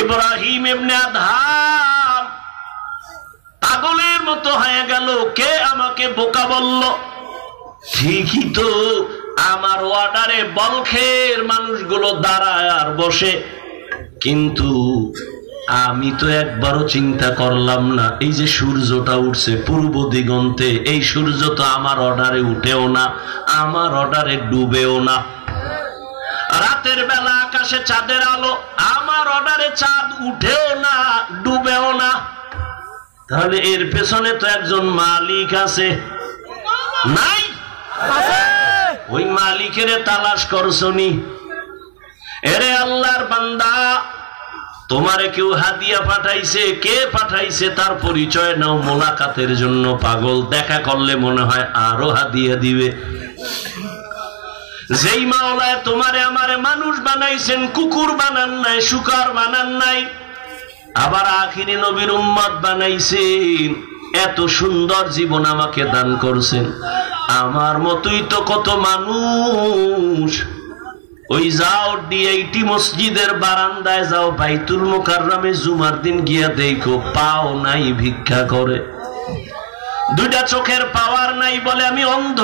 ইব্রাহিম ইবনে আদহাম পাগলের মতো হয়ে গেল। কে আমাকে বোকা বলল? ঠিকই তো, আমার ওয়ার্ডারে বলখের মানুষগুলো দাঁড়ায় আর বসে, কিন্তু আমি তো একবারও চিন্তা করলাম না এই যে সূর্যটা উঠছে পূর্ব দিগন্তে, এই সূর্য তো আমার অর্ডারে উঠেও না, আমার অর্ডারে ডুবেও না। রাতের বেলা আকাশে চাঁদের আলো, আমার অর্ডারে চাঁদ উঠেও না, ডুবেও না। তাহলে এর পেছনে তো একজন মালিক আছে, নাই? ওই মালিকের তালাশ করছনি? এরে আল্লাহর বান্দা, তোমারে কেউ হাদিয়া পাঠাইছে, কে পাঠাইছে তার পরিচয় নাও। মোলাকাতের জন্য পাগল, দেখা করলে মনে হয় আরো হাদিয়া দিবে। যেই মাওলায় তোমারে আমারে মানুষ বানাইছেন, কুকুর বানান নাই, শুকর বানান নাই, আবার আখিরি নবীর উম্মত বানাইছেন, এত সুন্দর জীবন আমাকে দান করছেন। আমার মতোই তো কত মানুষ। ওই যাও ডিআইটি মসজিদের বারান্দায় যাও, বাইতুল মুকাররমে জুমার দিন গিয়া দেখো, পাও নাই, ভিক্ষা করে। দুইটা চোখের পাওয়ার নাই, বলে আমি অন্ধ,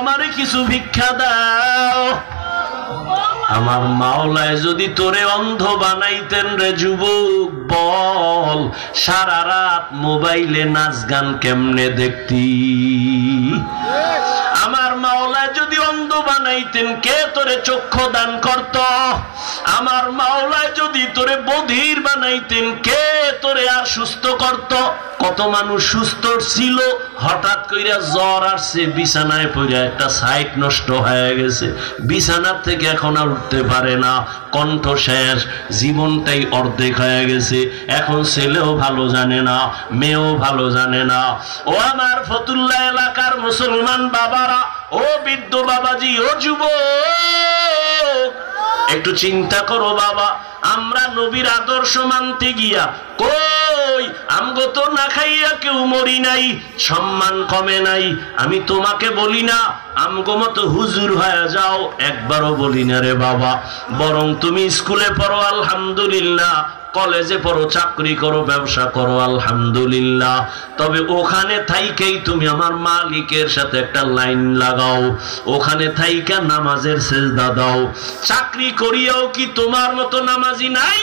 আমারে কিছু ভিক্ষা দাও। আমার মাওলায় যদি তোরে অন্ধ বানাইতেন রে যুবক, বল সারা রাত মোবাইলে নাচ গান কেমনে দেখতি? আমার মাওলায় যদি অন্ধ বানাইতেন, কে তোরে চক্ষু দান করত? আমার মাওলায় যদি তোরে বধির বানাইতেন, কে তোরে আর সুস্থ করত? কত মানুষ সুস্থ ছিল, হঠাৎ কইরা জ্বর আসছে, বিছানায় পড়ে একটা সাইট নষ্ট হয়ে গেছে, বিছানার থেকে এখন আর উঠতে পারে না, কণ্ঠ শেষ, জীবনটাই অর্ধেক হয়ে গেছে। এখন ছেলেও ভালো জানে না, মেয়েও ভালো জানে না। ও আমার ফতুল্লাহ এলাকার মুসলমান বাবারা, ও বৃদ্ধ বাবাজি, ও যুবক, একটু চিন্তা করো বাবা। আমরা নবীর আদর্শ মানতে গিয়া কই আমগো তো না খাইয়া কেউ মরি নাই, সম্মান কমে নাই। আমি তোমাকে বলি না আমগো মতো হুজুর হয়ে যাও, একবারও বলি না রে বাবা। বরং তুমি স্কুলে পড়ো আলহামদুলিল্লাহ, কলেজে পড়ো, চাকরি করো, ব্যবসা করো আলহামদুলিল্লাহ, তবে ওখানে থাইকেই তুমি আমার মালিকের সাথে একটা লাইন লাগাও, ওখানে থাইকা নামাজের সেজদা দাও। চাকরি করিয়াও কি তোমার মতো নামাজি নাই?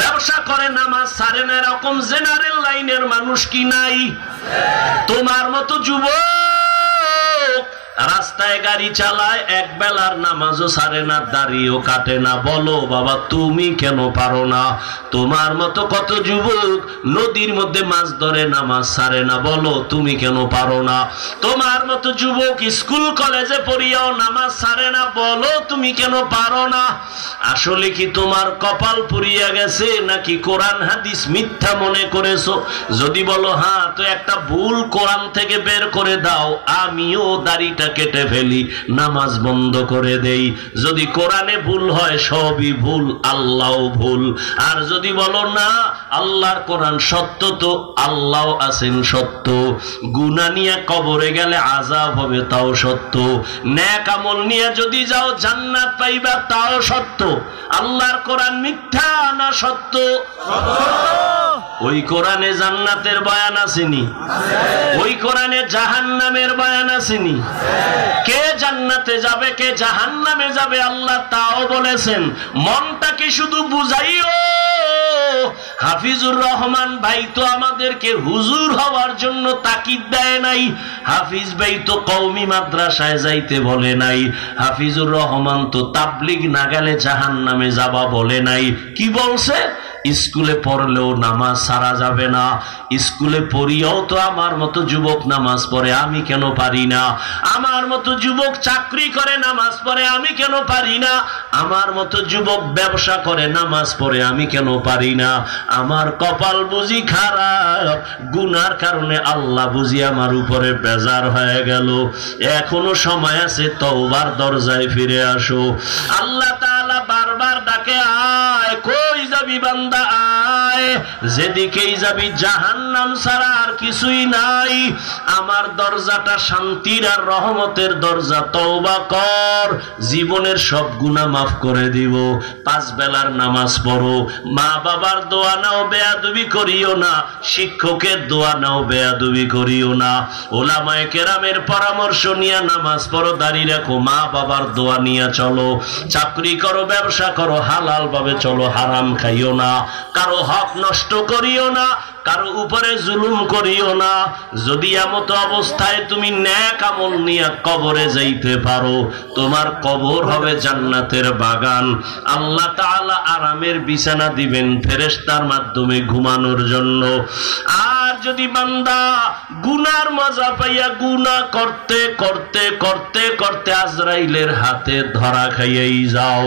ব্যবসা করে নামাজ ছাড়ে না এরকম জেনারেল লাইনের মানুষ কি নাই? তোমার মতো যুবক রাস্তায় গাড়ি চালায়, এক বেলার নামাজও ছাড়ে না, দাড়িও কাটে না। বলো বাবা, তুমি কেন পারো না? তোমার মতো কত যুবক নদীর মধ্যে মাছ ধরে, নামাজ ছাড়ে না, বলো তুমি কেন পারো না? তোমার মতো যুবক স্কুল কলেজে পড়িয়াও নামাজ ছাড়ে না, বলো তুমি কেন পারো না? আসলে কি তোমার কপাল পুড়িয়া গেছে, নাকি কোরআন হাদিস মিথ্যা মনে করেছো? যদি বলো হ্যাঁ, তো একটা ভুল কোরআন থেকে বের করে দাও, আমিও দাড়িটা কেটে ফেলি, নামাজ বন্ধ করে দেই। যদি কোরআনে ভুল হয়, সবই ভুল, আল্লাহও ভুল। আর যদি বলো না আল্লাহর কোরআন সত্য, তো আল্লাহ আছেন সত্য। গুনাহ নিয়ে কবরে গেলে আযাব হবে, তাও সত্য। নেক আমল নিয়ে যদি যাও জান্নাত পাইবা, তাও সত্য। আল্লাহর কোরআন মিথ্যা না সত্য? ওই কোরআনে জান্নাতের বয়ান আসেনি? ওই কোরআনে জাহান্নামের বয়ান আসেনি? কে জান্নাতে যাবে, কে জাহান্নামে যাবে আল্লাহ তাও বলেছেন। মনটাকে শুধু বুঝাইও। হাফিজুর রহমান ভাই তো আমাদেরকে হুজুর হওয়ার জন্য তাকিদ দেয় নাই, হাফিজ ভাই তো কওমি মাদ্রাসায় যাইতে বলে নাই, হাফিজুর রহমান তো তাবলিগ না গেলে জাহান্নামে যাবা বলে নাই। কি বলছে? স্কুলে পড়লেও নামাজ ছাড়া যাবে না। স্কুলে পড়িয়াও তো আমার মতো যুবক নামাজ পড়ে, আমি কেন পারি না? আমার মতো যুবক চাকরি করে নামাজ পড়ে, আমি কেন পারি না? আমার মতো যুবক ব্যবসা করে নামাজ পড়ে, আমি কেন পারি না? আমার কপাল বুঝি খারাপ, গুনার কারণে আল্লাহ বুঝি আমার উপরে বেজার হয়ে গেল। এখনো সময় আছে, তওবার দরজায় ফিরে আসো। আল্লাহ তাআলা বারবার ডাকে, আয়, কই যাবি বান্দা, আয়, যেদিকেই যাবি জাহান্নাম ছাড়া আর কিছুই নাই। আমার দরজাটা শান্তির আর রহমতের দরজা, তওবা কর, জীবনের সব গুনাহ মাফ করে দিব। 5 বেলার নামাজ পড়ো, মা বাবার দোয়া নাও, বেয়াদবি করিও না, শিক্ষকের দোয়া নাও, বেয়াদবি করিও না, ওলামায়ে কেরামের পরামর্শ নিয়ে নামাজ পড়ো, দাড়ি রাখো, মা বাবার দোয়া নিয়ে চলো, চাকরি করো, ব্যবসা করো, হালাল ভাবে চলো, হারাম খাইও না, কারো হক নষ্ট করিও না, কারো উপরে জুলুম করিও না। যদি এমত অবস্থায় তুমি নেক আমল নিয়ে কবরে যাইতে পারো, তোমার কবর হবে জান্নাতের বাগান। আল্লাহ তাআলা আরামের বিছানা দিবেন ফেরেশতার মাধ্যমে ঘুমানোর জন্য। আর যদি বান্দা গুনার মজা পাইয়া গুনাহ করতে করতে করতে করতে আজরাইলের হাতে ধরা খাইয়াই যাও,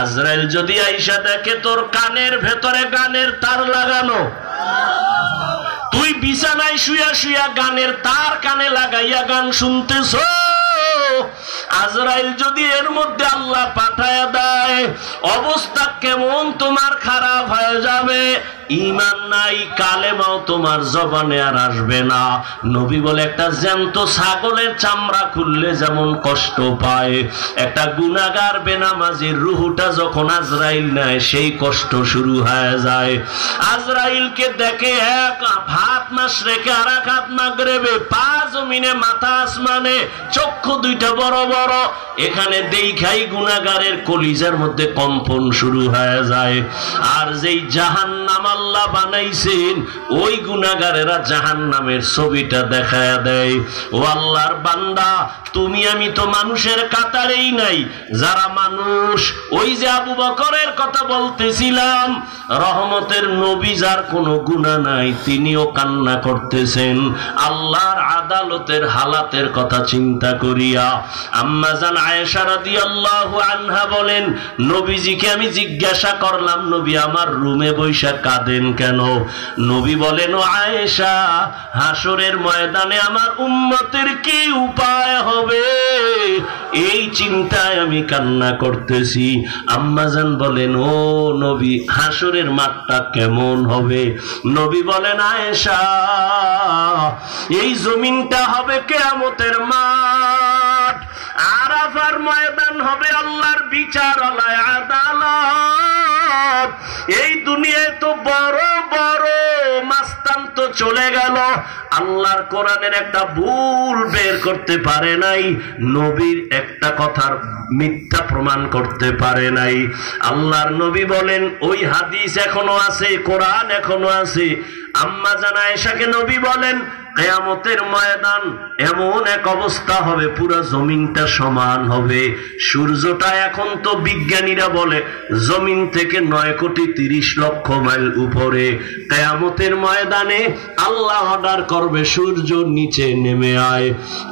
আজরাইল যদি আইসা দেখে তোর কানের ভেতরে গানের তার লাগানো, তুই বিছানায় শুয়া শুয়া গানের তার কানে লাগাইয়া গান শুনতেছ, আজরাইল যদি এর মধ্যে আল্লাহ পাঠায়া দেয়, অবস্থা কেমন তোমার খারাপ হয়ে যাবে। ঈমান নাই, কালেমাও তোমার জবানে আর আসবে না। নবী বলে, একটা জ্যান্ত ছাগলের চামড়া খুললে যেমন কষ্ট পায়, একটা গুনাহগার বেনামাজির রুহটা যখন আজরাইল নেয়, সেই কষ্ট শুরু হয়ে যায়। আজরাইলকে দেখে এক হাত মাশরিকে আর এক হাত মাগরিবে, পা জমিনে মাথা আসমানে, চক্ষু দুইটা বড় বড়, এখানে দেখাই গুনাহগারের কলিজার মধ্যে কম্পন শুরু হয়ে যায়। আর যেই জাহান্নাম আল্লাহ বানাইছেন, ওই গুনাহগারেরা জাহান্নামের ছবিটা দেখায়া দেয়। ও আল্লাহর বান্দা, তুমি আমি তো মানুষের কাতারেই নাই। যারা মানুষ, ওই যে আবু বকরের কথা বলতেছিলাম, রহমতের নবী, যার কোনো গুনাহ নাই, তিনিও কান্না করতেছেন আল্লাহর আদালতের হালাতের কথা চিন্তা করিয়া। আম্মা জান আয়েশা রাদিয়াল্লাহু আনহা বলেন, নবীজিকে আমি জিজ্ঞাসা করলাম, নবী আমার রুমে বৈশা কাঁদেন কেন? নবী বলেন, ও আয়েশা, হাসরের ময়দানে আমার উম্মতের কি উপায় হবে, এই চিন্তায় আমি কান্না করতেছি। আম্মা জান বলেন, ও নবী, হাসরের মাঠটা কেমন হবে? নবী বলেন, আয়েশা, এই জমিনটা হবে কিয়ামতের মাঠ, আরাফার ময়দান হবে আল্লাহর বিচারালয়, আদালত। এই দুনিয়ায় তো বড় বড় মাস্তান তো চলে গেল, আল্লাহর কোরআনের একটা ভুল বের করতে পারে নাই, নবীর একটা কথার মিথ্যা প্রমাণ করতে পারে নাই। আল্লাহর নবী বলেন, ওই হাদিস এখনো আছে, কোরআন এখনো আছে। আম্মা জান আয়েশাকে নবী বলেন, কিয়ামতের ময়দান এমন এক অবস্থা হবে, পুরো জমিনটা সমান হবে। সূর্যটা এখন তো বিজ্ঞানীরা বলে জমিন থেকে 9,30,00,000 মাইল উপরে। কিয়ামতের ময়দানে আল্লাহ অর্ডার করবে, সূর্য নিচে নেমে আয়,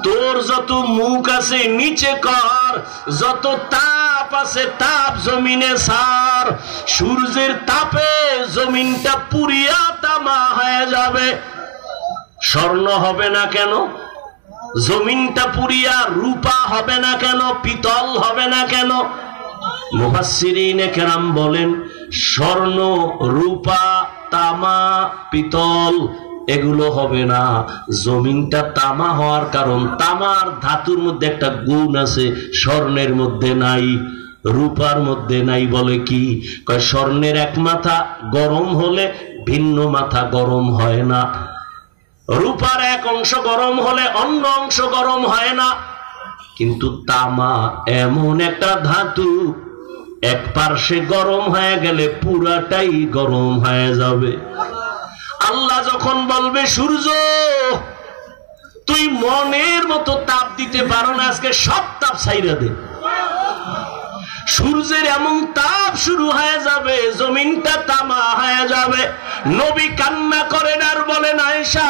তোর যত মুখ আছে নিচে কর, যত তাপ আছে তাপ জমিনে ছাড়। সূর্যের তাপে জমিনটা পুরিয়া তামা হয়ে যাবে। স্বর্ণ হবে না কেন? জমিনটা পুরিয়া রূপা হবে না কেন? পিতল হবে না কেন? মুফাসসিরিনে কেরাম বলেন, স্বর্ণ, রূপা, তামা, পিতল এগুলো হবে না। জমিনটা তামা হওয়ার কারণ, তামার ধাতুর মধ্যে একটা গুণ আছে, স্বর্ণের মধ্যে নাই, রূপার মধ্যে নাই। বলে কি? কয় স্বর্ণের এক মাথা গরম হলে ভিন্ন মাথা গরম হয় না, রূপার এক অংশ গরম হলে অন্য অংশ গরম হয় না। কিন্তু তামা এমন একটা ধাতু, এক পার্শ্বে গরম হয়ে গেলে পুরাটাই গরম হয়ে যাবে। আল্লাহ যখন বলবে, সূর্য তুই মনের মতো তাপ দিতে পারো না, আজকে সব তাপ ছাইরা দে, সূর্যের এমন তাপ শুরু হয়ে যাবে, জমিনটা তামা হয়ে যাবে। নবী কান্না করেন আর বলেন, আয়েশা,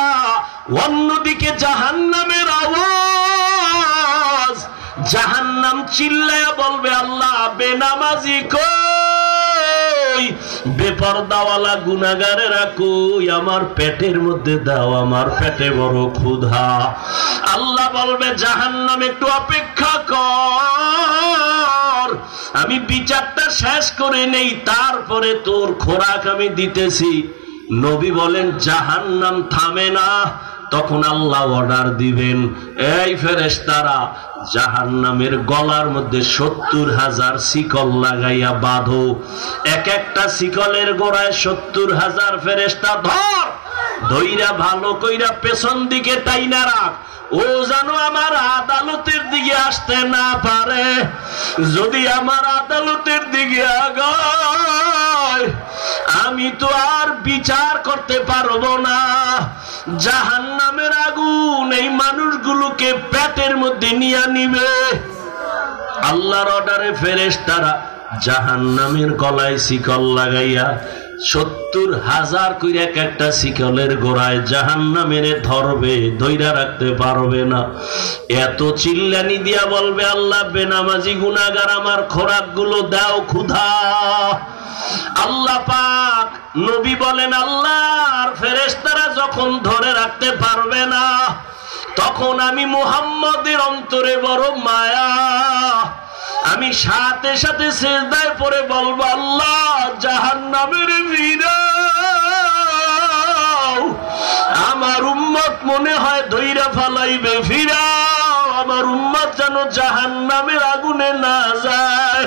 অন্যদিকে জাহান্নামের আওয়াজ, জাহান্নাম চিল্লায়া বলবে, আল্লাহ বেনামাজি কই, বেপরদাওয়ালা গুনাহগারেরা কই, আমার পেটের মধ্যে দাও, আমার পেটে বড় ক্ষুধা। আল্লাহ বলবে, জাহান্নাম একটু অপেক্ষা কর, আমি বিচারটা শেষ করে নেই, তারপরে তোর খোরাক আমি দিতেছি। নবী বলেন, জাহান্নাম থামে না। তখন আল্লাহ অর্ডার দিবেন, এই ফেরেশতারা জাহান্নামের গলার মধ্যে 70,000 শিকল লাগাইয়া বাঁধো। এক একটা শিকলের গোড়ায় 70,000 ফেরেশতা ধর, ধইরা ভালো কইরা পেছন দিকে টাইনা রাখ, ও যেন আমার আদালতের দিকে আসতে না পারে। যদি আমার আদালতের দিকে আগায়, আমি তো আর বিচার করতে পারবো না। জাহান্নামের আগুন এই মানুষগুলোকে পেটের মধ্যে নিয়ে নিবে। আল্লাহর অর্ডারে ফেরেশতারা জাহান্নামের গলায় শিকল লাগাইয়া 70,000 কইরা এক একটা শিকলের গোড়ায় জাহান্নামের ধরবে, ধইরা রাখতে পারবে না। এত চিল্লানি দিয়া বলবে, আল্লাহ বেনামাজি গুনাহগার আমার খোরাক গুলো দাও, ক্ষুধা। আল্লাহ পাক নবী বলেন, আল্লাহর ফেরেশতারা যখন ধরে রাখতে পারবে না, তখন আমি মুহাম্মদের অন্তরে বড় মায়া, আমি সাথে সাথে সিজদায় পড়ে বলবো, আল্লাহ জাহান্নামের ফিরাও, আমার উম্মত মনে হয় ধইরা ফালাইবে, ফিরাও, আমার উম্মত যেন জাহান্নামের আগুনে না যায়।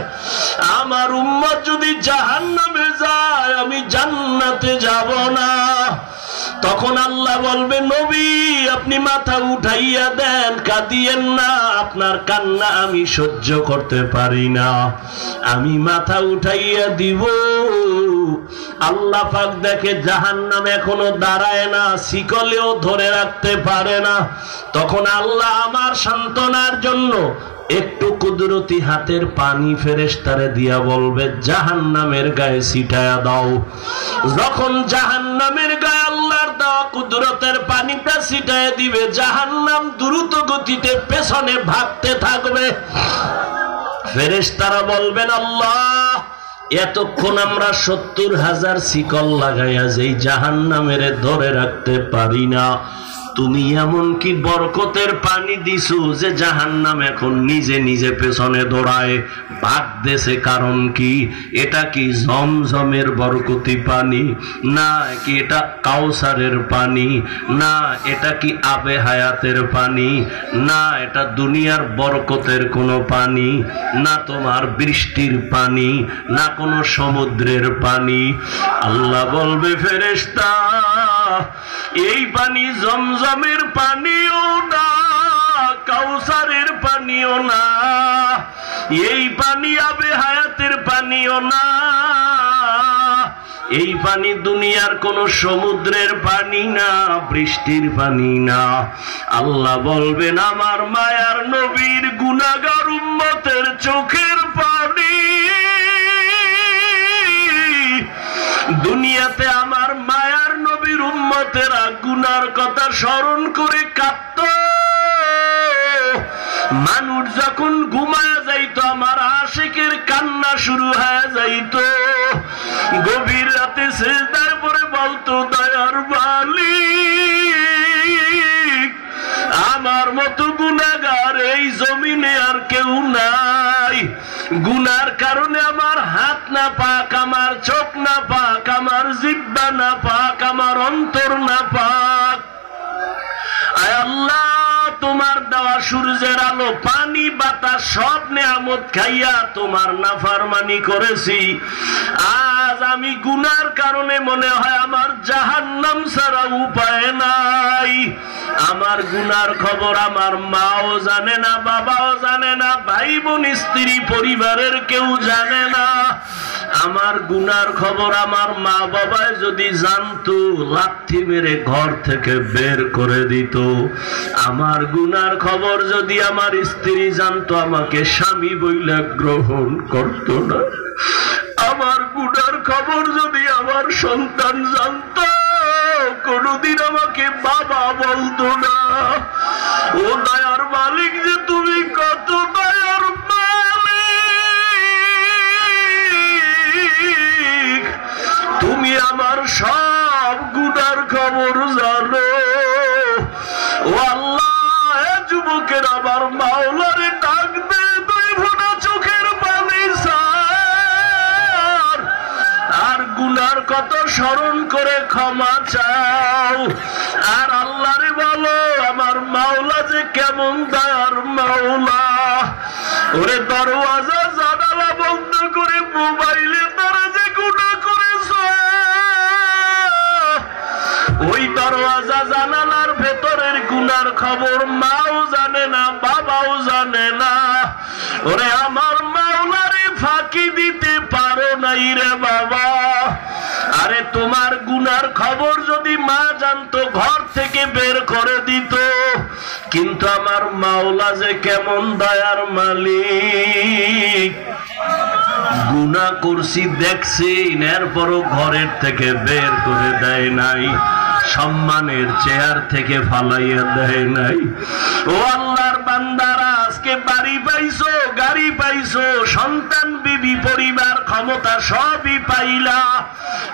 আমার উম্মত যদি জাহান্নামে যায়, আমি জান্নাতে যাব না। তখন আল্লাহ বলবে, নবী আপনি মাথা উঠাইয়া দেন, কাঁদিয়েন না, আপনার কান্না আমি সহ্য করতে পারি না, আমি মাথা উঠাইয়া দিব। আল্লাহ পাক দেখে জাহান্নাম এখনো দাঁড়ায় না, শিকলেও ধরে রাখতে পারে না। তখন আল্লাহ আমার সান্ত্বনার জন্য একটু কুদরতি হাতের পানি ফেরেশতারে দিয়া বলবে, জাহান্নামের গায়ে ছিটায়া দাও। যখন জাহান্নামের গায়ে আল্লাহর দেওয়া কুদরতের পানিটা ছিটায় দিবে, জাহান্নাম দ্রুত গতিতে পেছনে ভাগতে থাকবে। ফেরেশতারা বলবেন, আল্লাহ এতক্ষণ আমরা 70,000 শিকল লাগাইয়া যেই জাহান্নামের ধরে রাখতে পারি না, তুমি এমন কি বরকতের পানি দিছো যে জাহান্নাম এখন নিজে নিজে পেছনে দৌড়ায়, ভাগতেছে? কারণ কি? এটা কি জমজমের বরকতি পানি? না কি এটা কাউসারের পানি? না এটা কি আবে হায়াতের পানি? না এটা দুনিয়ার বরকতের কোনো পানি? না তোমার বৃষ্টির পানি? না কোনো সমুদ্রের পানি? আল্লাহ বলবে, ফেরেশতা এই পানি জমজমের পানিও না, কাউসারের পানিও না, এই পানি আবে হায়াতের পানিও না, এই পানি দুনিয়ার কোন সমুদ্রের পানি না, বৃষ্টির পানি না। আল্লাহ বলবেন, আমার মায়ার নবীর গুনাহগার উম্মতের চোখের পানি। দুনিয়াতে আমার মায়ার নবীর উম্মতেরা গুনার কথা স্মরণ করে কাঁদত। মানুষ যখন ঘুমায় যাইতো, আমার আশিকের কান্না শুরু হয়ে যাইতো। গভীর রাতে সিজদায় পড়ে বলতো, দয়ার মালিক, আমার মতো গুনাহগার এই জমিনে আর কেউ নাই। গুনার কারণে আমার হাত না পাক, আমার চোখ না পাক, আমার জিহ্বা না পাক, আমার অন্তর না পাক। আয় আল্লাহ, তোমার দেওয়া সূর্যের আলো, পানি, বাতাস সব নেয়ামত খাইয়া তোমার নাফরমানি করেছি। আজ আমি গুনার কারণে মনে হয় আমার জাহান্নাম ছাড়া উপায় নাই। আমার গুনার খবর আমার মাও জানে না, বাবাও জানে না, ভাই বোন, স্ত্রী, পরিবারের কেউ জানে না। আমার গুনার খবর আমার মা বাবায় যদি জানতো লাথি মেরে ঘর থেকে বের করে দিত। আমার গুনার খবর যদি আমার স্ত্রী জানতো আমাকে স্বামী বইলা গ্রহণ করতো না। আমার গুনার খবর যদি আমার সন্তান জানতো কোনদিন আমাকে বাবা বলতো না। ও দয়ার মালিক যে তুমি কত দয়ার মালিক, তুমি আমার সব গুনার খবর জানো। ও আল্লাহ, যুবকের আমার মাওলারে ডাক দে, তুই ভোনা চোখের পানি ছাড়, আর গুনার কত স্মরণ করে ক্ষমা চাও। আর আল্লাহরে বলো আমার মাওলা যে কেমন দয়ার মাওলা। ওরে দরওয়াজা জানালা বন্ধ করে মোবাইলে তারা যে গুনাহ করেছ, ওই দরওয়াজা জানালার ভেতরের গুনার খবর মাও জানে না, বাবাও জানে না। ওরে আমার মাওলারে ফাঁকি দিতে পারো নাই রে বাবা। আরে তোমার গুনার খবর যদি মা জানতো ঘর থেকে বের করে দিত। কিন্তু আমার মাওলা যে কেমন দয়ার মালিক, গুনাহ করছি দেখছি, এরপরও ঘরের থেকে বের করে দেয় নাই, সম্মানের চেয়ার থেকে ফালাইয়া দেয় নাই। ও আল্লাহর বান্দারা, আজকে বাড়ি পাইছো, গাড়ি পাইছো, সন্তান, বিবি, পরিবার, ক্ষমতা সবই পাইলা,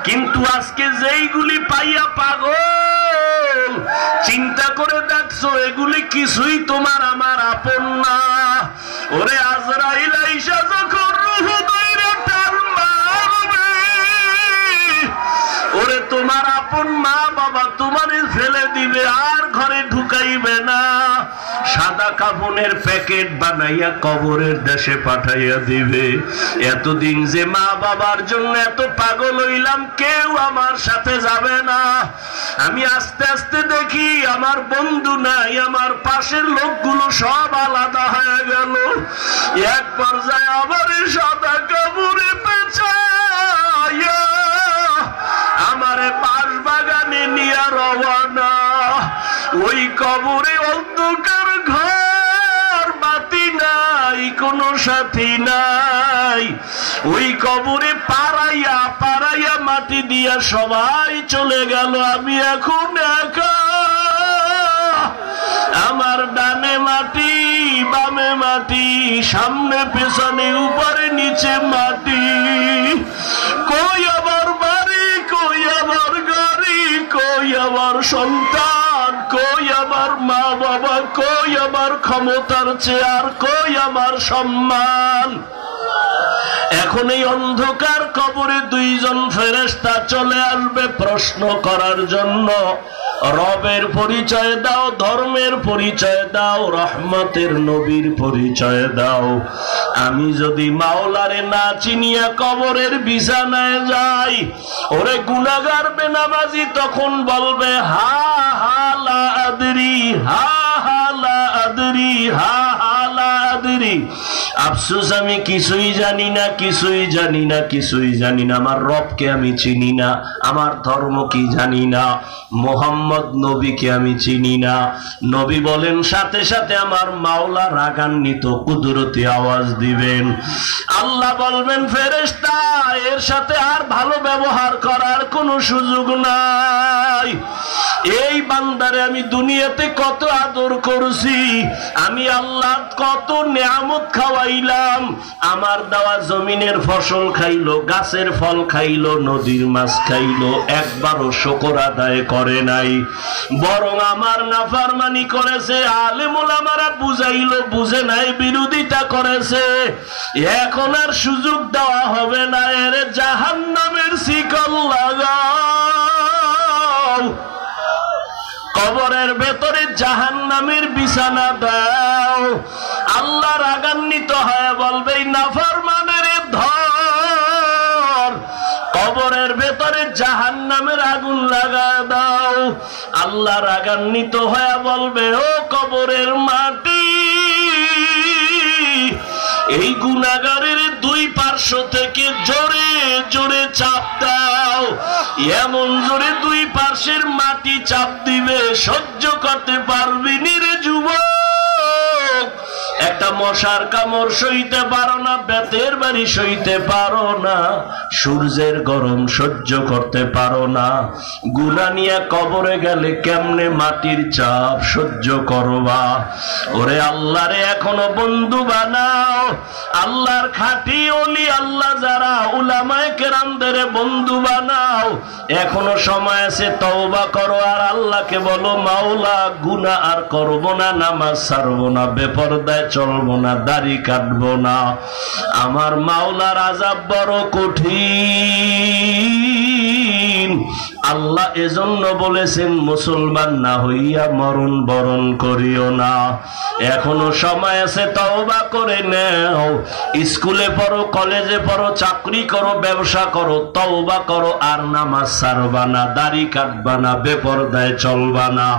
কিন্তু আজকে যেইগুলি পাইয়া পাগল, চিন্তা করে দেখছো এগুলি কিছুই তোমার আমার আপন না। ওরে আজরাইল আইসা যখন রূহ দইরা টান মারবে, ওরে তোমার আপন মা বাবা তোমারে ফেলে দিবে, আর ঘরে ঢুকাইবে না। সাদা কাফনের প্যাকেট বানাইয়া কবরের দেশে পাঠাইয়া দিবে। এতদিন যে মা বাবার জন্য এত পাগল হইলাম, কেউ আমার সাথে যাবে না। আমি আস্তে আস্তে দেখি আমার বন্ধু নাই, আমার পাশের লোকগুলো সব আলাদা হয়ে গেল। এক পর্যায়ে আবার সাদা কাপড়ে পেঁচাইয়া আমারে বাঁশ বাগানে নিয়ে রওয়ানা। ওই কবরে অন্ধকার ঘর, বাতি নাই, কোনো সাথী নাই। ওই কবরে পাড়াইয়া পাড়াইয়া মাটি দিয়া সবাই চলে গেল, আমি এখন একা। আমার ডানে মাটি, বামে মাটি, সামনে পেছনে, উপরে নিচে মাটি। কই আমার বাড়ি, কই আমার গাড়ি, কই আমার সন্তান, কই আমার মা বাবা, কই আমার ক্ষমতার চেয়ার, কই আমার সম্মান। এখন এই অন্ধকার কবরে দুইজন ফেরেশতা চলে আসবে প্রশ্ন করার জন্য। রবের পরিচয় দাও, ধর্মের পরিচয় দাও, রহমতের নবীর পরিচয় দাও। আমি যদি মাওলারে না চিনিয়া কবরের বিছানায় যাই, ওরে গুনাহগার বেনামাজি তখন বলবে হা হা লা আদরি, হা হা লা আদরি, হা হা লা আদরি। আফসোস, আমি কিছুই জানি না, কিছুই জানি না, কিছুই জানি না। আমার রবকে আমি চিনি না, আমার ধর্ম কি জানি না, মোহাম্মদ নবীকে আমি চিনি না। নবী বলেন সাথে সাথে আমার মাওলা রাগান্বিত কুদরতি আওয়াজ দিবেন। আল্লাহ বলবেন ফেরেশতা, এর সাথে আর ভালো ব্যবহার করার কোনো সুযোগ নাই। এই বান্দারে আমি দুনিয়াতে কত আদর করছি, আমি আল্লাহ কত নিয়ামত খাওয়াইলাম। আমার দেওয়া জমিনের ফসল খাইলো, গাছের ফল খাইলো, নদীর মাছ খাইলো, একবারও শুকর আদায় করে নাই, বরং আমার নাফরমানি করেছে। আলেম ওলামারা বুঝাইলো, বুঝে নাই, বিরোধিতা করেছে। এখন আর সুযোগ দেওয়া হবে না, এর জাহান্নামের শিকল লাগাও, কবরের ভেতরে জাহান্নামের বিছানা দাও। আল্লাহ রাগান্বিত হয়ে বলবে নাফরমানের ধর, কবরের ভেতরে জাহান্নামের আগুন লাগা দাও। আল্লাহ রাগান্বিত হয়ে বলবে ও কবরের মাটি, এই গুনাহগারের দুই পার্শ্ব থেকে জোরে জোরে চাপ দাও, এমন জোরে দুই পার্শ্বের মাটি চাপ দিবে সহ্য করতে পারবি নি রে যুবক। একটা মশার কামড় সইতে পারো না, বেতের বাড়ি সইতে পারো না, সূর্যের গরম সহ্য করতে পারো না, গুনাহ নিয়ে কবরে গেলে কেমনে মাটির চাপ সহ্য করবা? ওরে আল্লাহরে এখনো বন্ধু বানাও, আল্লাহর খাঁটি ওলি আল্লাহ যারা উলামায়ে কেরামদের বন্ধু বানাও। এখনো সময় আছে, তওবা করো আর আল্লাহকে বলো, মাওলা গুনাহ আর করব না, নামাজ ছাড়বো না, বেপরদায় চলবো না, দাড়ি কাটবো না। আমার মাওলার আযাব বড় কঠিন। আল্লাহ এজন্য বলেছেন মুসলমান না হইয়া মরণ বরণ করিও না। এখনো সময় আছে, তওবা করে নাও। স্কুলে পড়ো, কলেজে পড়ো, চাকরি করো, ব্যবসা করো, তওবা করো আর নামাজ ছাড়বা না, দাড়ি কাটবা না, বেপরদায় চলবা না।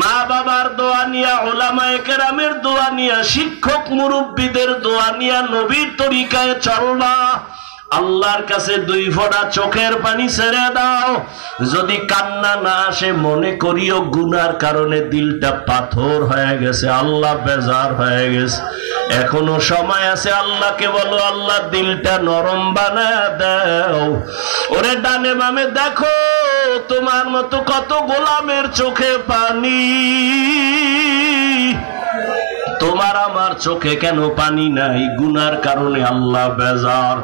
মা বাবার দোয়া নিয়া, উলামায়ে কেরামের দোয়া নিয়া, শিক্ষক মুরব্বীদের দোয়া নিয়া নবীর তরিকায় চলবা। আল্লাহর কাছে দুই ফোঁটা চোখের পানি ছেড়ে দাও। যদি কান্না না আসে মনে করিও গুনার কারণে দিলটা পাথর হয়ে গেছে, আল্লাহ বেজার হয়ে গেছে। এখনো সময় আছে, আল্লাহকে বলো, আল্লাহ দিলটা নরম বানায় দাও। ওরে ডানে বামে দেখো, তোমার মতো কত গোলামের চোখে পানি, তোমার আমার চোখে কেন পানি নাই? গুনার কারণে আল্লাহ বেজার।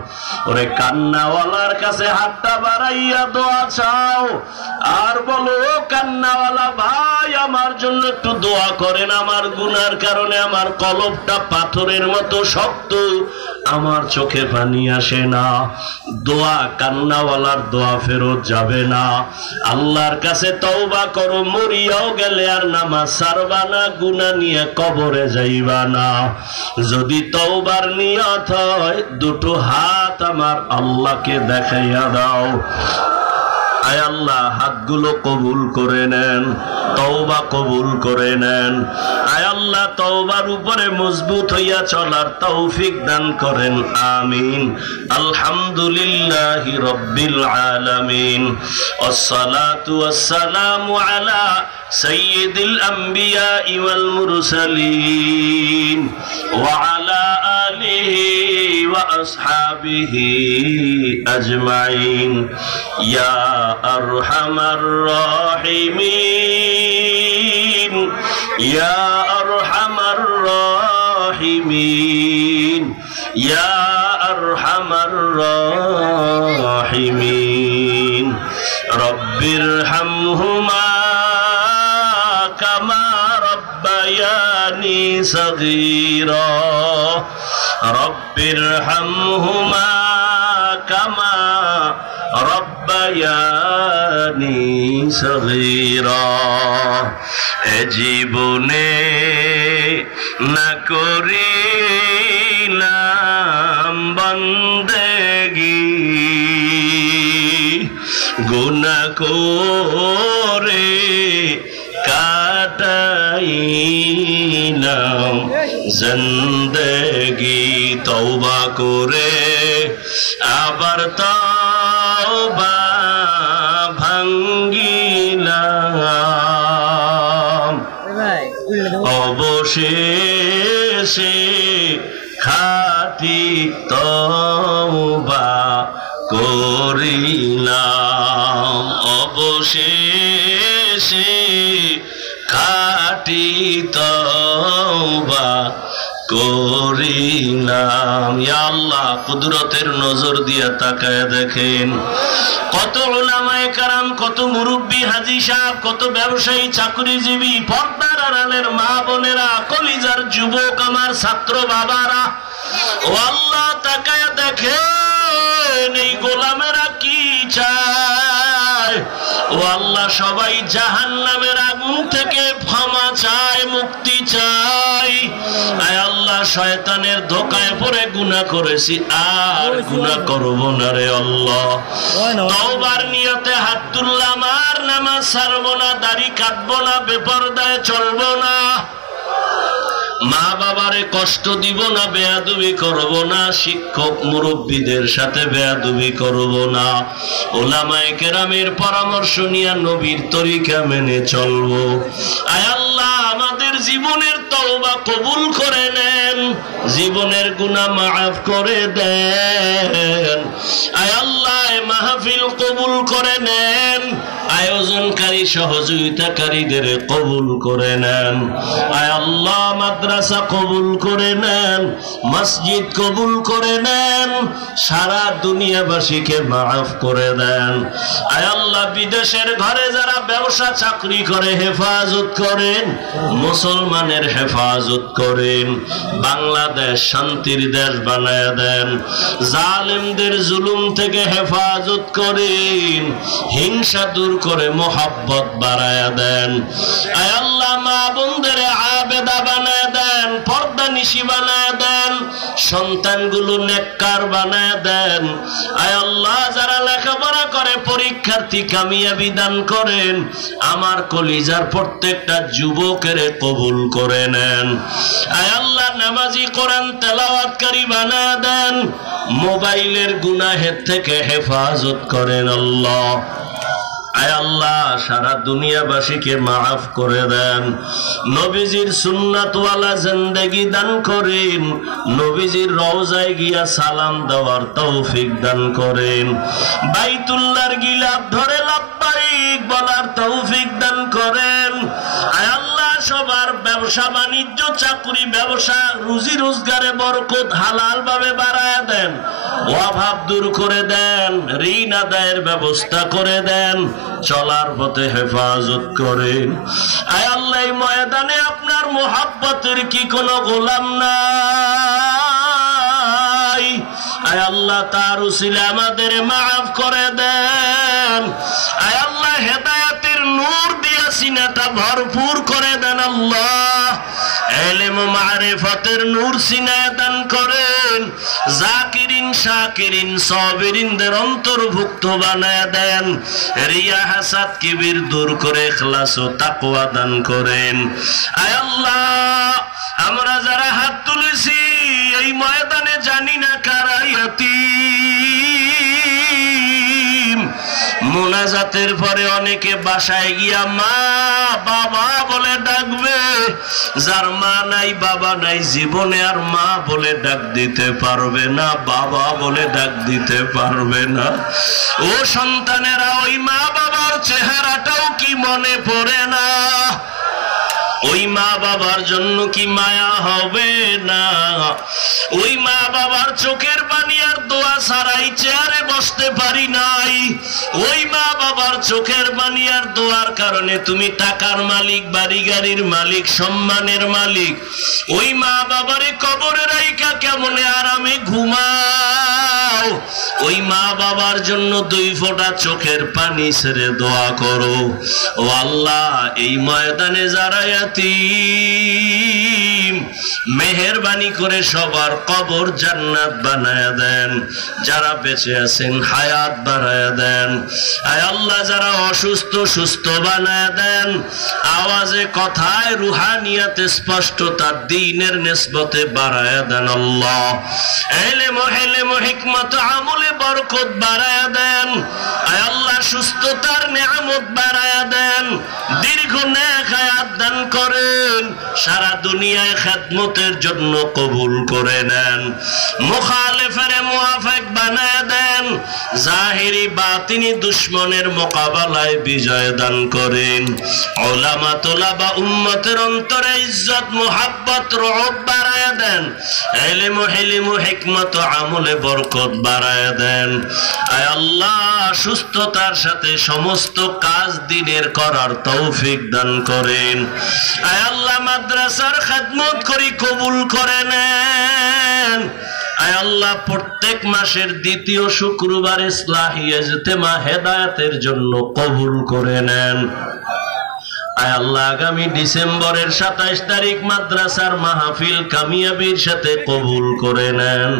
ওরে কান্নাওয়ালার কাছে হাতটা বাড়াইয়া দোয়া চাও আর বলো, কান্নাওয়ালা ভাই আমার জন্য একটু দোয়া করেন, আমার গুনার কারণে আমার কলবটা পাথরের মতো শক্ত, আমার চোখে পানি আসে না। দোয়া, কান্নাওয়ালার দোয়া ফেরত যাবে না। আল্লাহর কাছে তওবা করো, মরিয়াও গেলে আর নামাজ ছাড়বা না, গুনাহ নিয়ে কবরে যাইবা না। যদি তওবার নিয়ত হয়, দুটো হাত আমার আল্লাহকে দেখাইয়া দাও। আয় আল্লাহ, হাতগুলো কবুল করে নেন, তওবা কবুল করে নেন। আয় আল্লাহ, তওবার উপরে মজবুত হইয়া চলার তৌফিক দান করেন, আমিন। আলহামদুলিল্লাহি রাব্বিল আলামিন, ওয়াসসালাতু ওয়াসসালামু আলা সাইয়্যিদিল আমবিয়া ওয়াল মুরসালিন ওয়া আলা আলিহি ওয়া আসহাবিহি আজমাইন। ইয়া আরহামার রাহিমিন, ইয়া আরহামার রাহিমিন, ইয়া আরহামার রাহিমিন। রব্বিরহামহুমা কামা রব্বায়ানি সগীরা, রব্বিরহামহুমা কামা রব্বায়ানি সগীরা। এ জীবনে না করিলাম বন্দেগি, গুনাহ করে কাটাইলাম জিন্দেগি। তওবা করে আবার তওবা ভাঙ্গিলাম, অবশেষে খাঁটি তওবা করিলাম, অবশেষে খাঁটি তওবা করিলাম। ইয়া আল্লাহ, কুদরতের নজর দিয়ে তাকায় দেখেন, কত উলামায়ে কেরাম, কত মুরব্বী, হাজী সাহেব, কত ব্যবসায়ী, চাকরিজীবী, পর্দার আড়ালের মা বোনেরা, কলিজার যুবক, আমার ছাত্র বাবারা, ও আল্লাহ তাকায় দেখেন এই গোলামেরা কি চায়। ও আল্লাহ, সবাই জাহান্নামের আগুন থেকে ক্ষমা চায়, মুক্তি চায়। আয় আল্লাহ, শয়তানের ধোঁকায় পড়ে গুনাহ করেছি, আর গুনাহ করব না রে আল্লাহ। তওবার নিয়তে হাত তুললাম, আর নামাজ ছাড়বো না, দাড়ি কাটবো না, বেপরদায় চলবো না। মা বাবারে কষ্ট দিব না, বেয়াদবি করব না, শিক্ষক মুরব্বীদের সাথে বেয়াদবি করব না, উলামায়ে কেরামের পরামর্শ নিয়ে নবীর তরিকা মেনে চলব। আয় আল্লাহ আমাদের জীবনের তওবা কবুল করে নেন, জীবনের গুনাহ মাফ করে দেন। আয় আল্লাহ মাহফিল কবুল করে নেন, আয়োজনকারী সহযোগিতাকারীদের কবুল করে নেন। আয় আল্লাহ মাদ্রাসা কবুল করে নেন, মসজিদ কবুল করে নেন, সারা দুনিয়াবাসীকে মাফ করে দেন। আয় আল্লাহ বিদেশের ঘরে যারা ব্যবসা চাকরি করে হেফাজত করেন, মুসলমানের হেফাজত করেন, বাংলাদেশ শান্তির দেশ বানায় দেন, জালেমদের জুলুম থেকে হেফাজত করেন, হিংসা দূর করে মোহাব্বত বাড়ায়া দেন। আয় আল্লাহ মা বোনদের আবেদা বানায় দেন, পর্দা নিশি বানায় দেন, সন্তানগুলো নেককার বানায় দেন। আয় আল্লাহ যারা লেখাপড়া করে পরীক্ষার্থী কামিয়াবি দান করেন, আমার কলিজার প্রত্যেকটা যুবকের কবুল করে নেন। আয় আল্লাহ নামাজি কোরআন তেলাওয়াতকারী বানায় দেন, মোবাইলের গুনাহের থেকে হেফাজত করেন আল্লাহ। আয় আল্লাহ সারা দুনিয়াবাসীকে মাফ করে দেন, নবীজির সুন্নাতওয়ালা জিন্দেগি দান করেন, নবীজির রওজায় গিয়া সালাম দেওয়ার তৌফিক দান করেন, বাইতুল্লাহর গিলাফ ধরে লাব্বাইক বলার তৌফিক দান করেন। আয় আল্লাহ সবার ব্যবসা বাণিজ্য চাকরি ব্যবসা রুজি রোজগারে বরকত হালাল ভাবে বাড়ায় দেন, অভাব দূর করে দেন, ঋণ আদায়ের ব্যবস্থা করে দেন, চলার পথে হেফাজত করেন। আয় আল্লাহ এই ময়দানে আপনার মোহাব্বতের কি কোনো গোলাম নাই? আয় আল্লাহ তার উসিলে আমাদের মাফ করে দেন। আয় আল্লাহ হেদায়েতের নূর দিয়া সিনাটা ভরপুর করে দেন আল্লাহ, ইলম ও মারিফতের নূর সিনায় দান করেন, জাকিরিন শাকিরিন সাবিরিনদের অন্তর্ভুক্ত বানায় দেন, রিয়া হাসাদ কিবির দূর করে ইখলাস ও তাকওয়া দান করেন। আয় আল্লাহ আমরা যারা হাত তুলেছি এই ময়দানে জানি না কারা ইয়াতীম, মোনাজাতের পরে অনেকে বাসায় গিয়া মা বাবা বলে ডাকবে, যার মা নাই বাবা নাই জীবনে আর মা বলে ডাক দিতে পারবে না, বাবা বলে ডাক দিতে পারবে না। ও সন্তানেরা ওই মা বাবার চেহারাটাও কি মনে পড়ে না? ওই মা বাবার জন্য কি মায়া হবে না? ওই মা বাবার চোখের পানি আর দোয়া ছাড়াই চেয়ারে বসতে পারি নাই, ওই মা বাবার চোখের পানি আর দোয়ার কারণে তুমি টাকার মালিক, বাড়ি গাড়ির মালিক, সম্মানের মালিক। ওই মা বাবারে কবরে রাইখা কেমনে আরামে ঘুমাও? ওই মা বাবার জন্য 2 ফোঁটা চোখের পানি ছেড়ে দোয়া করো, ও আল্লাহ এই ময়দানে যারা ইয়াতীম মেহেরবানি করে সবার কবর জান্নাত বানায়া দেন, যারা বেঁচে আছেন হায়াত বাড়ায়া দেন। আয় আল্লাহ যারা অসুস্থ সুস্থ বানায়া দেন, আওয়াজে কথায় রুহানিয়াতে স্পষ্টতা দ্বীনের নিসবতে বাড়ায়া দেন আল্লাহ। ইলম ও হিকমত আমলে বরকত বাড়ায়া দেন। আয় আল্লাহ সুস্থতার নিয়ামত বাড়ায়া দেন, দীর্ঘ নেক হায়াত দান করেন, সারা দুনিয়ায় খেদমতের জন্য কবুল করে নেন, মুখালিফের মুওয়াফিক বানায় দেন, জাহিরি বাতিনি দুশমনের মোকাবেলায় বিজয় দান করেন। উলামা তোলাবা উম্মতের অন্তরে ইজ্জত মুহাব্বত রহব বাড়ায় দেন, ইলম ও হিকমত আমলে বরকত বাড়ায় দেন। আয় আল্লাহ সুস্থতার সাথে সমস্ত কাজ দিনের করার তৌফিক দান করেন। আয় আল্লাহ মাদ্রাসার খেদমত করি কবুল করে নেন। আয় আল্লাহ প্রত্যেক মাসের দ্বিতীয় শুক্রবার ইসলাহি ইজতেমা হেদায়েতের জন্য কবুল করে নেন। আয় আল্লাহ আগামী ডিসেম্বরের 27 তারিখ মাদ্রাসার মাহফিল কামিয়াবির সাথে কবুল করে নেন।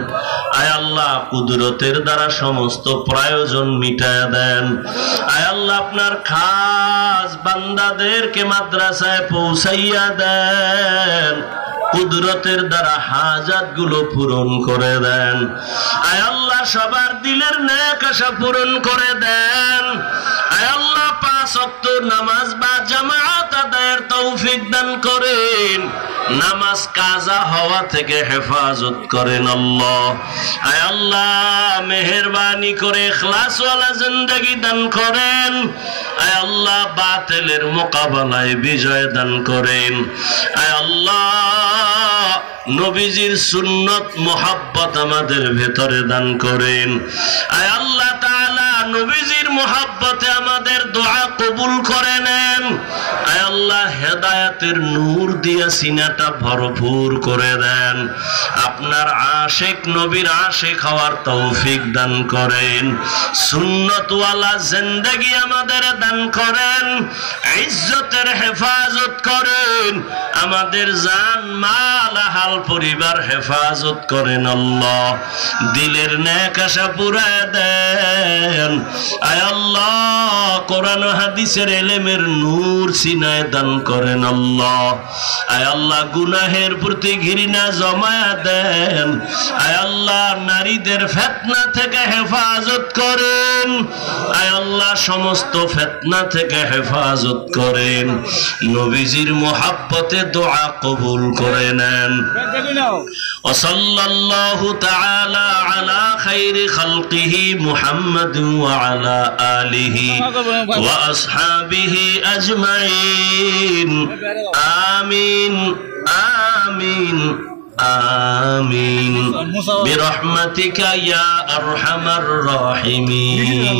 আয় আল্লাহ কুদরতের দ্বারা সমস্ত প্রয়োজন মিটায়া দেন। আয় আল্লাহ আপনার খাস বান্দাদেরকে মাদ্রাসায় পৌঁছাইয়া দেন, কুদরতের দ্বারা হাজাত গুলো পূরণ করে দেন। আয় আল্লাহ সবার দিলের নেক আশা পূরণ করে দেন। আয় আল্লাহ 5 ওয়াক্ত নামাজ বা জামাত আদায়ের তৌফিক দান করেন। নামাজ কাজা হওয়া থেকে হেফাজত করেন আল্লাহ। আয় আল্লাহ মেহেরবানি করে ইখলাসওয়ালা জিন্দেগি দান করেন। আয় আল্লাহ বাতিলের মোকাবেলায় বিজয় দান করেন। আয় আল্লাহ নবীজির সুন্নত মোহাব্বত আমাদের ভেতরে দান করেন। আয় আল্লাহ তাআলা নবীজির মোহাব্বতে আমাদের দোয়া কবুল করে নেন। আয় আল্লাহ হেদায়েতের নূর দিয়া সিনাটা ভরপুর করে দেন। আপনার আশিক নবীর আশিক হওয়ার তৌফিক দান করেন। সুন্নতওয়ালা জিন্দেগি আমাদের দান করেন। ইজ্জতের হেফাজত করেন। আমাদের জান মাল আহাল পরিবার হেফাজত করেন আল্লাহ। দিলের নেক আশা পুরায় দেন। আয় আল্লাহ কোরআন ও হাদিসের ইলমের নূর সিনায় দান করেন আল্লাহ। আয় আল্লাহ গুনাহের প্রতি ঘৃণা জমায়া দেন। আয় আল্লাহ নারীদের ফিতনা থেকে হেফাজত করেন। আয় আল্লাহ সমস্ত ফিতনা থেকে হেফাজত করেন। নবীজির মোহাব্বতে দোয়া কবুল করে নেন। وصلى الله تعالى على خير خلقه محمد وعلى آله وأصحابه أجمعين آمين آمين آمين برحمتك يا أرحم الراحمين.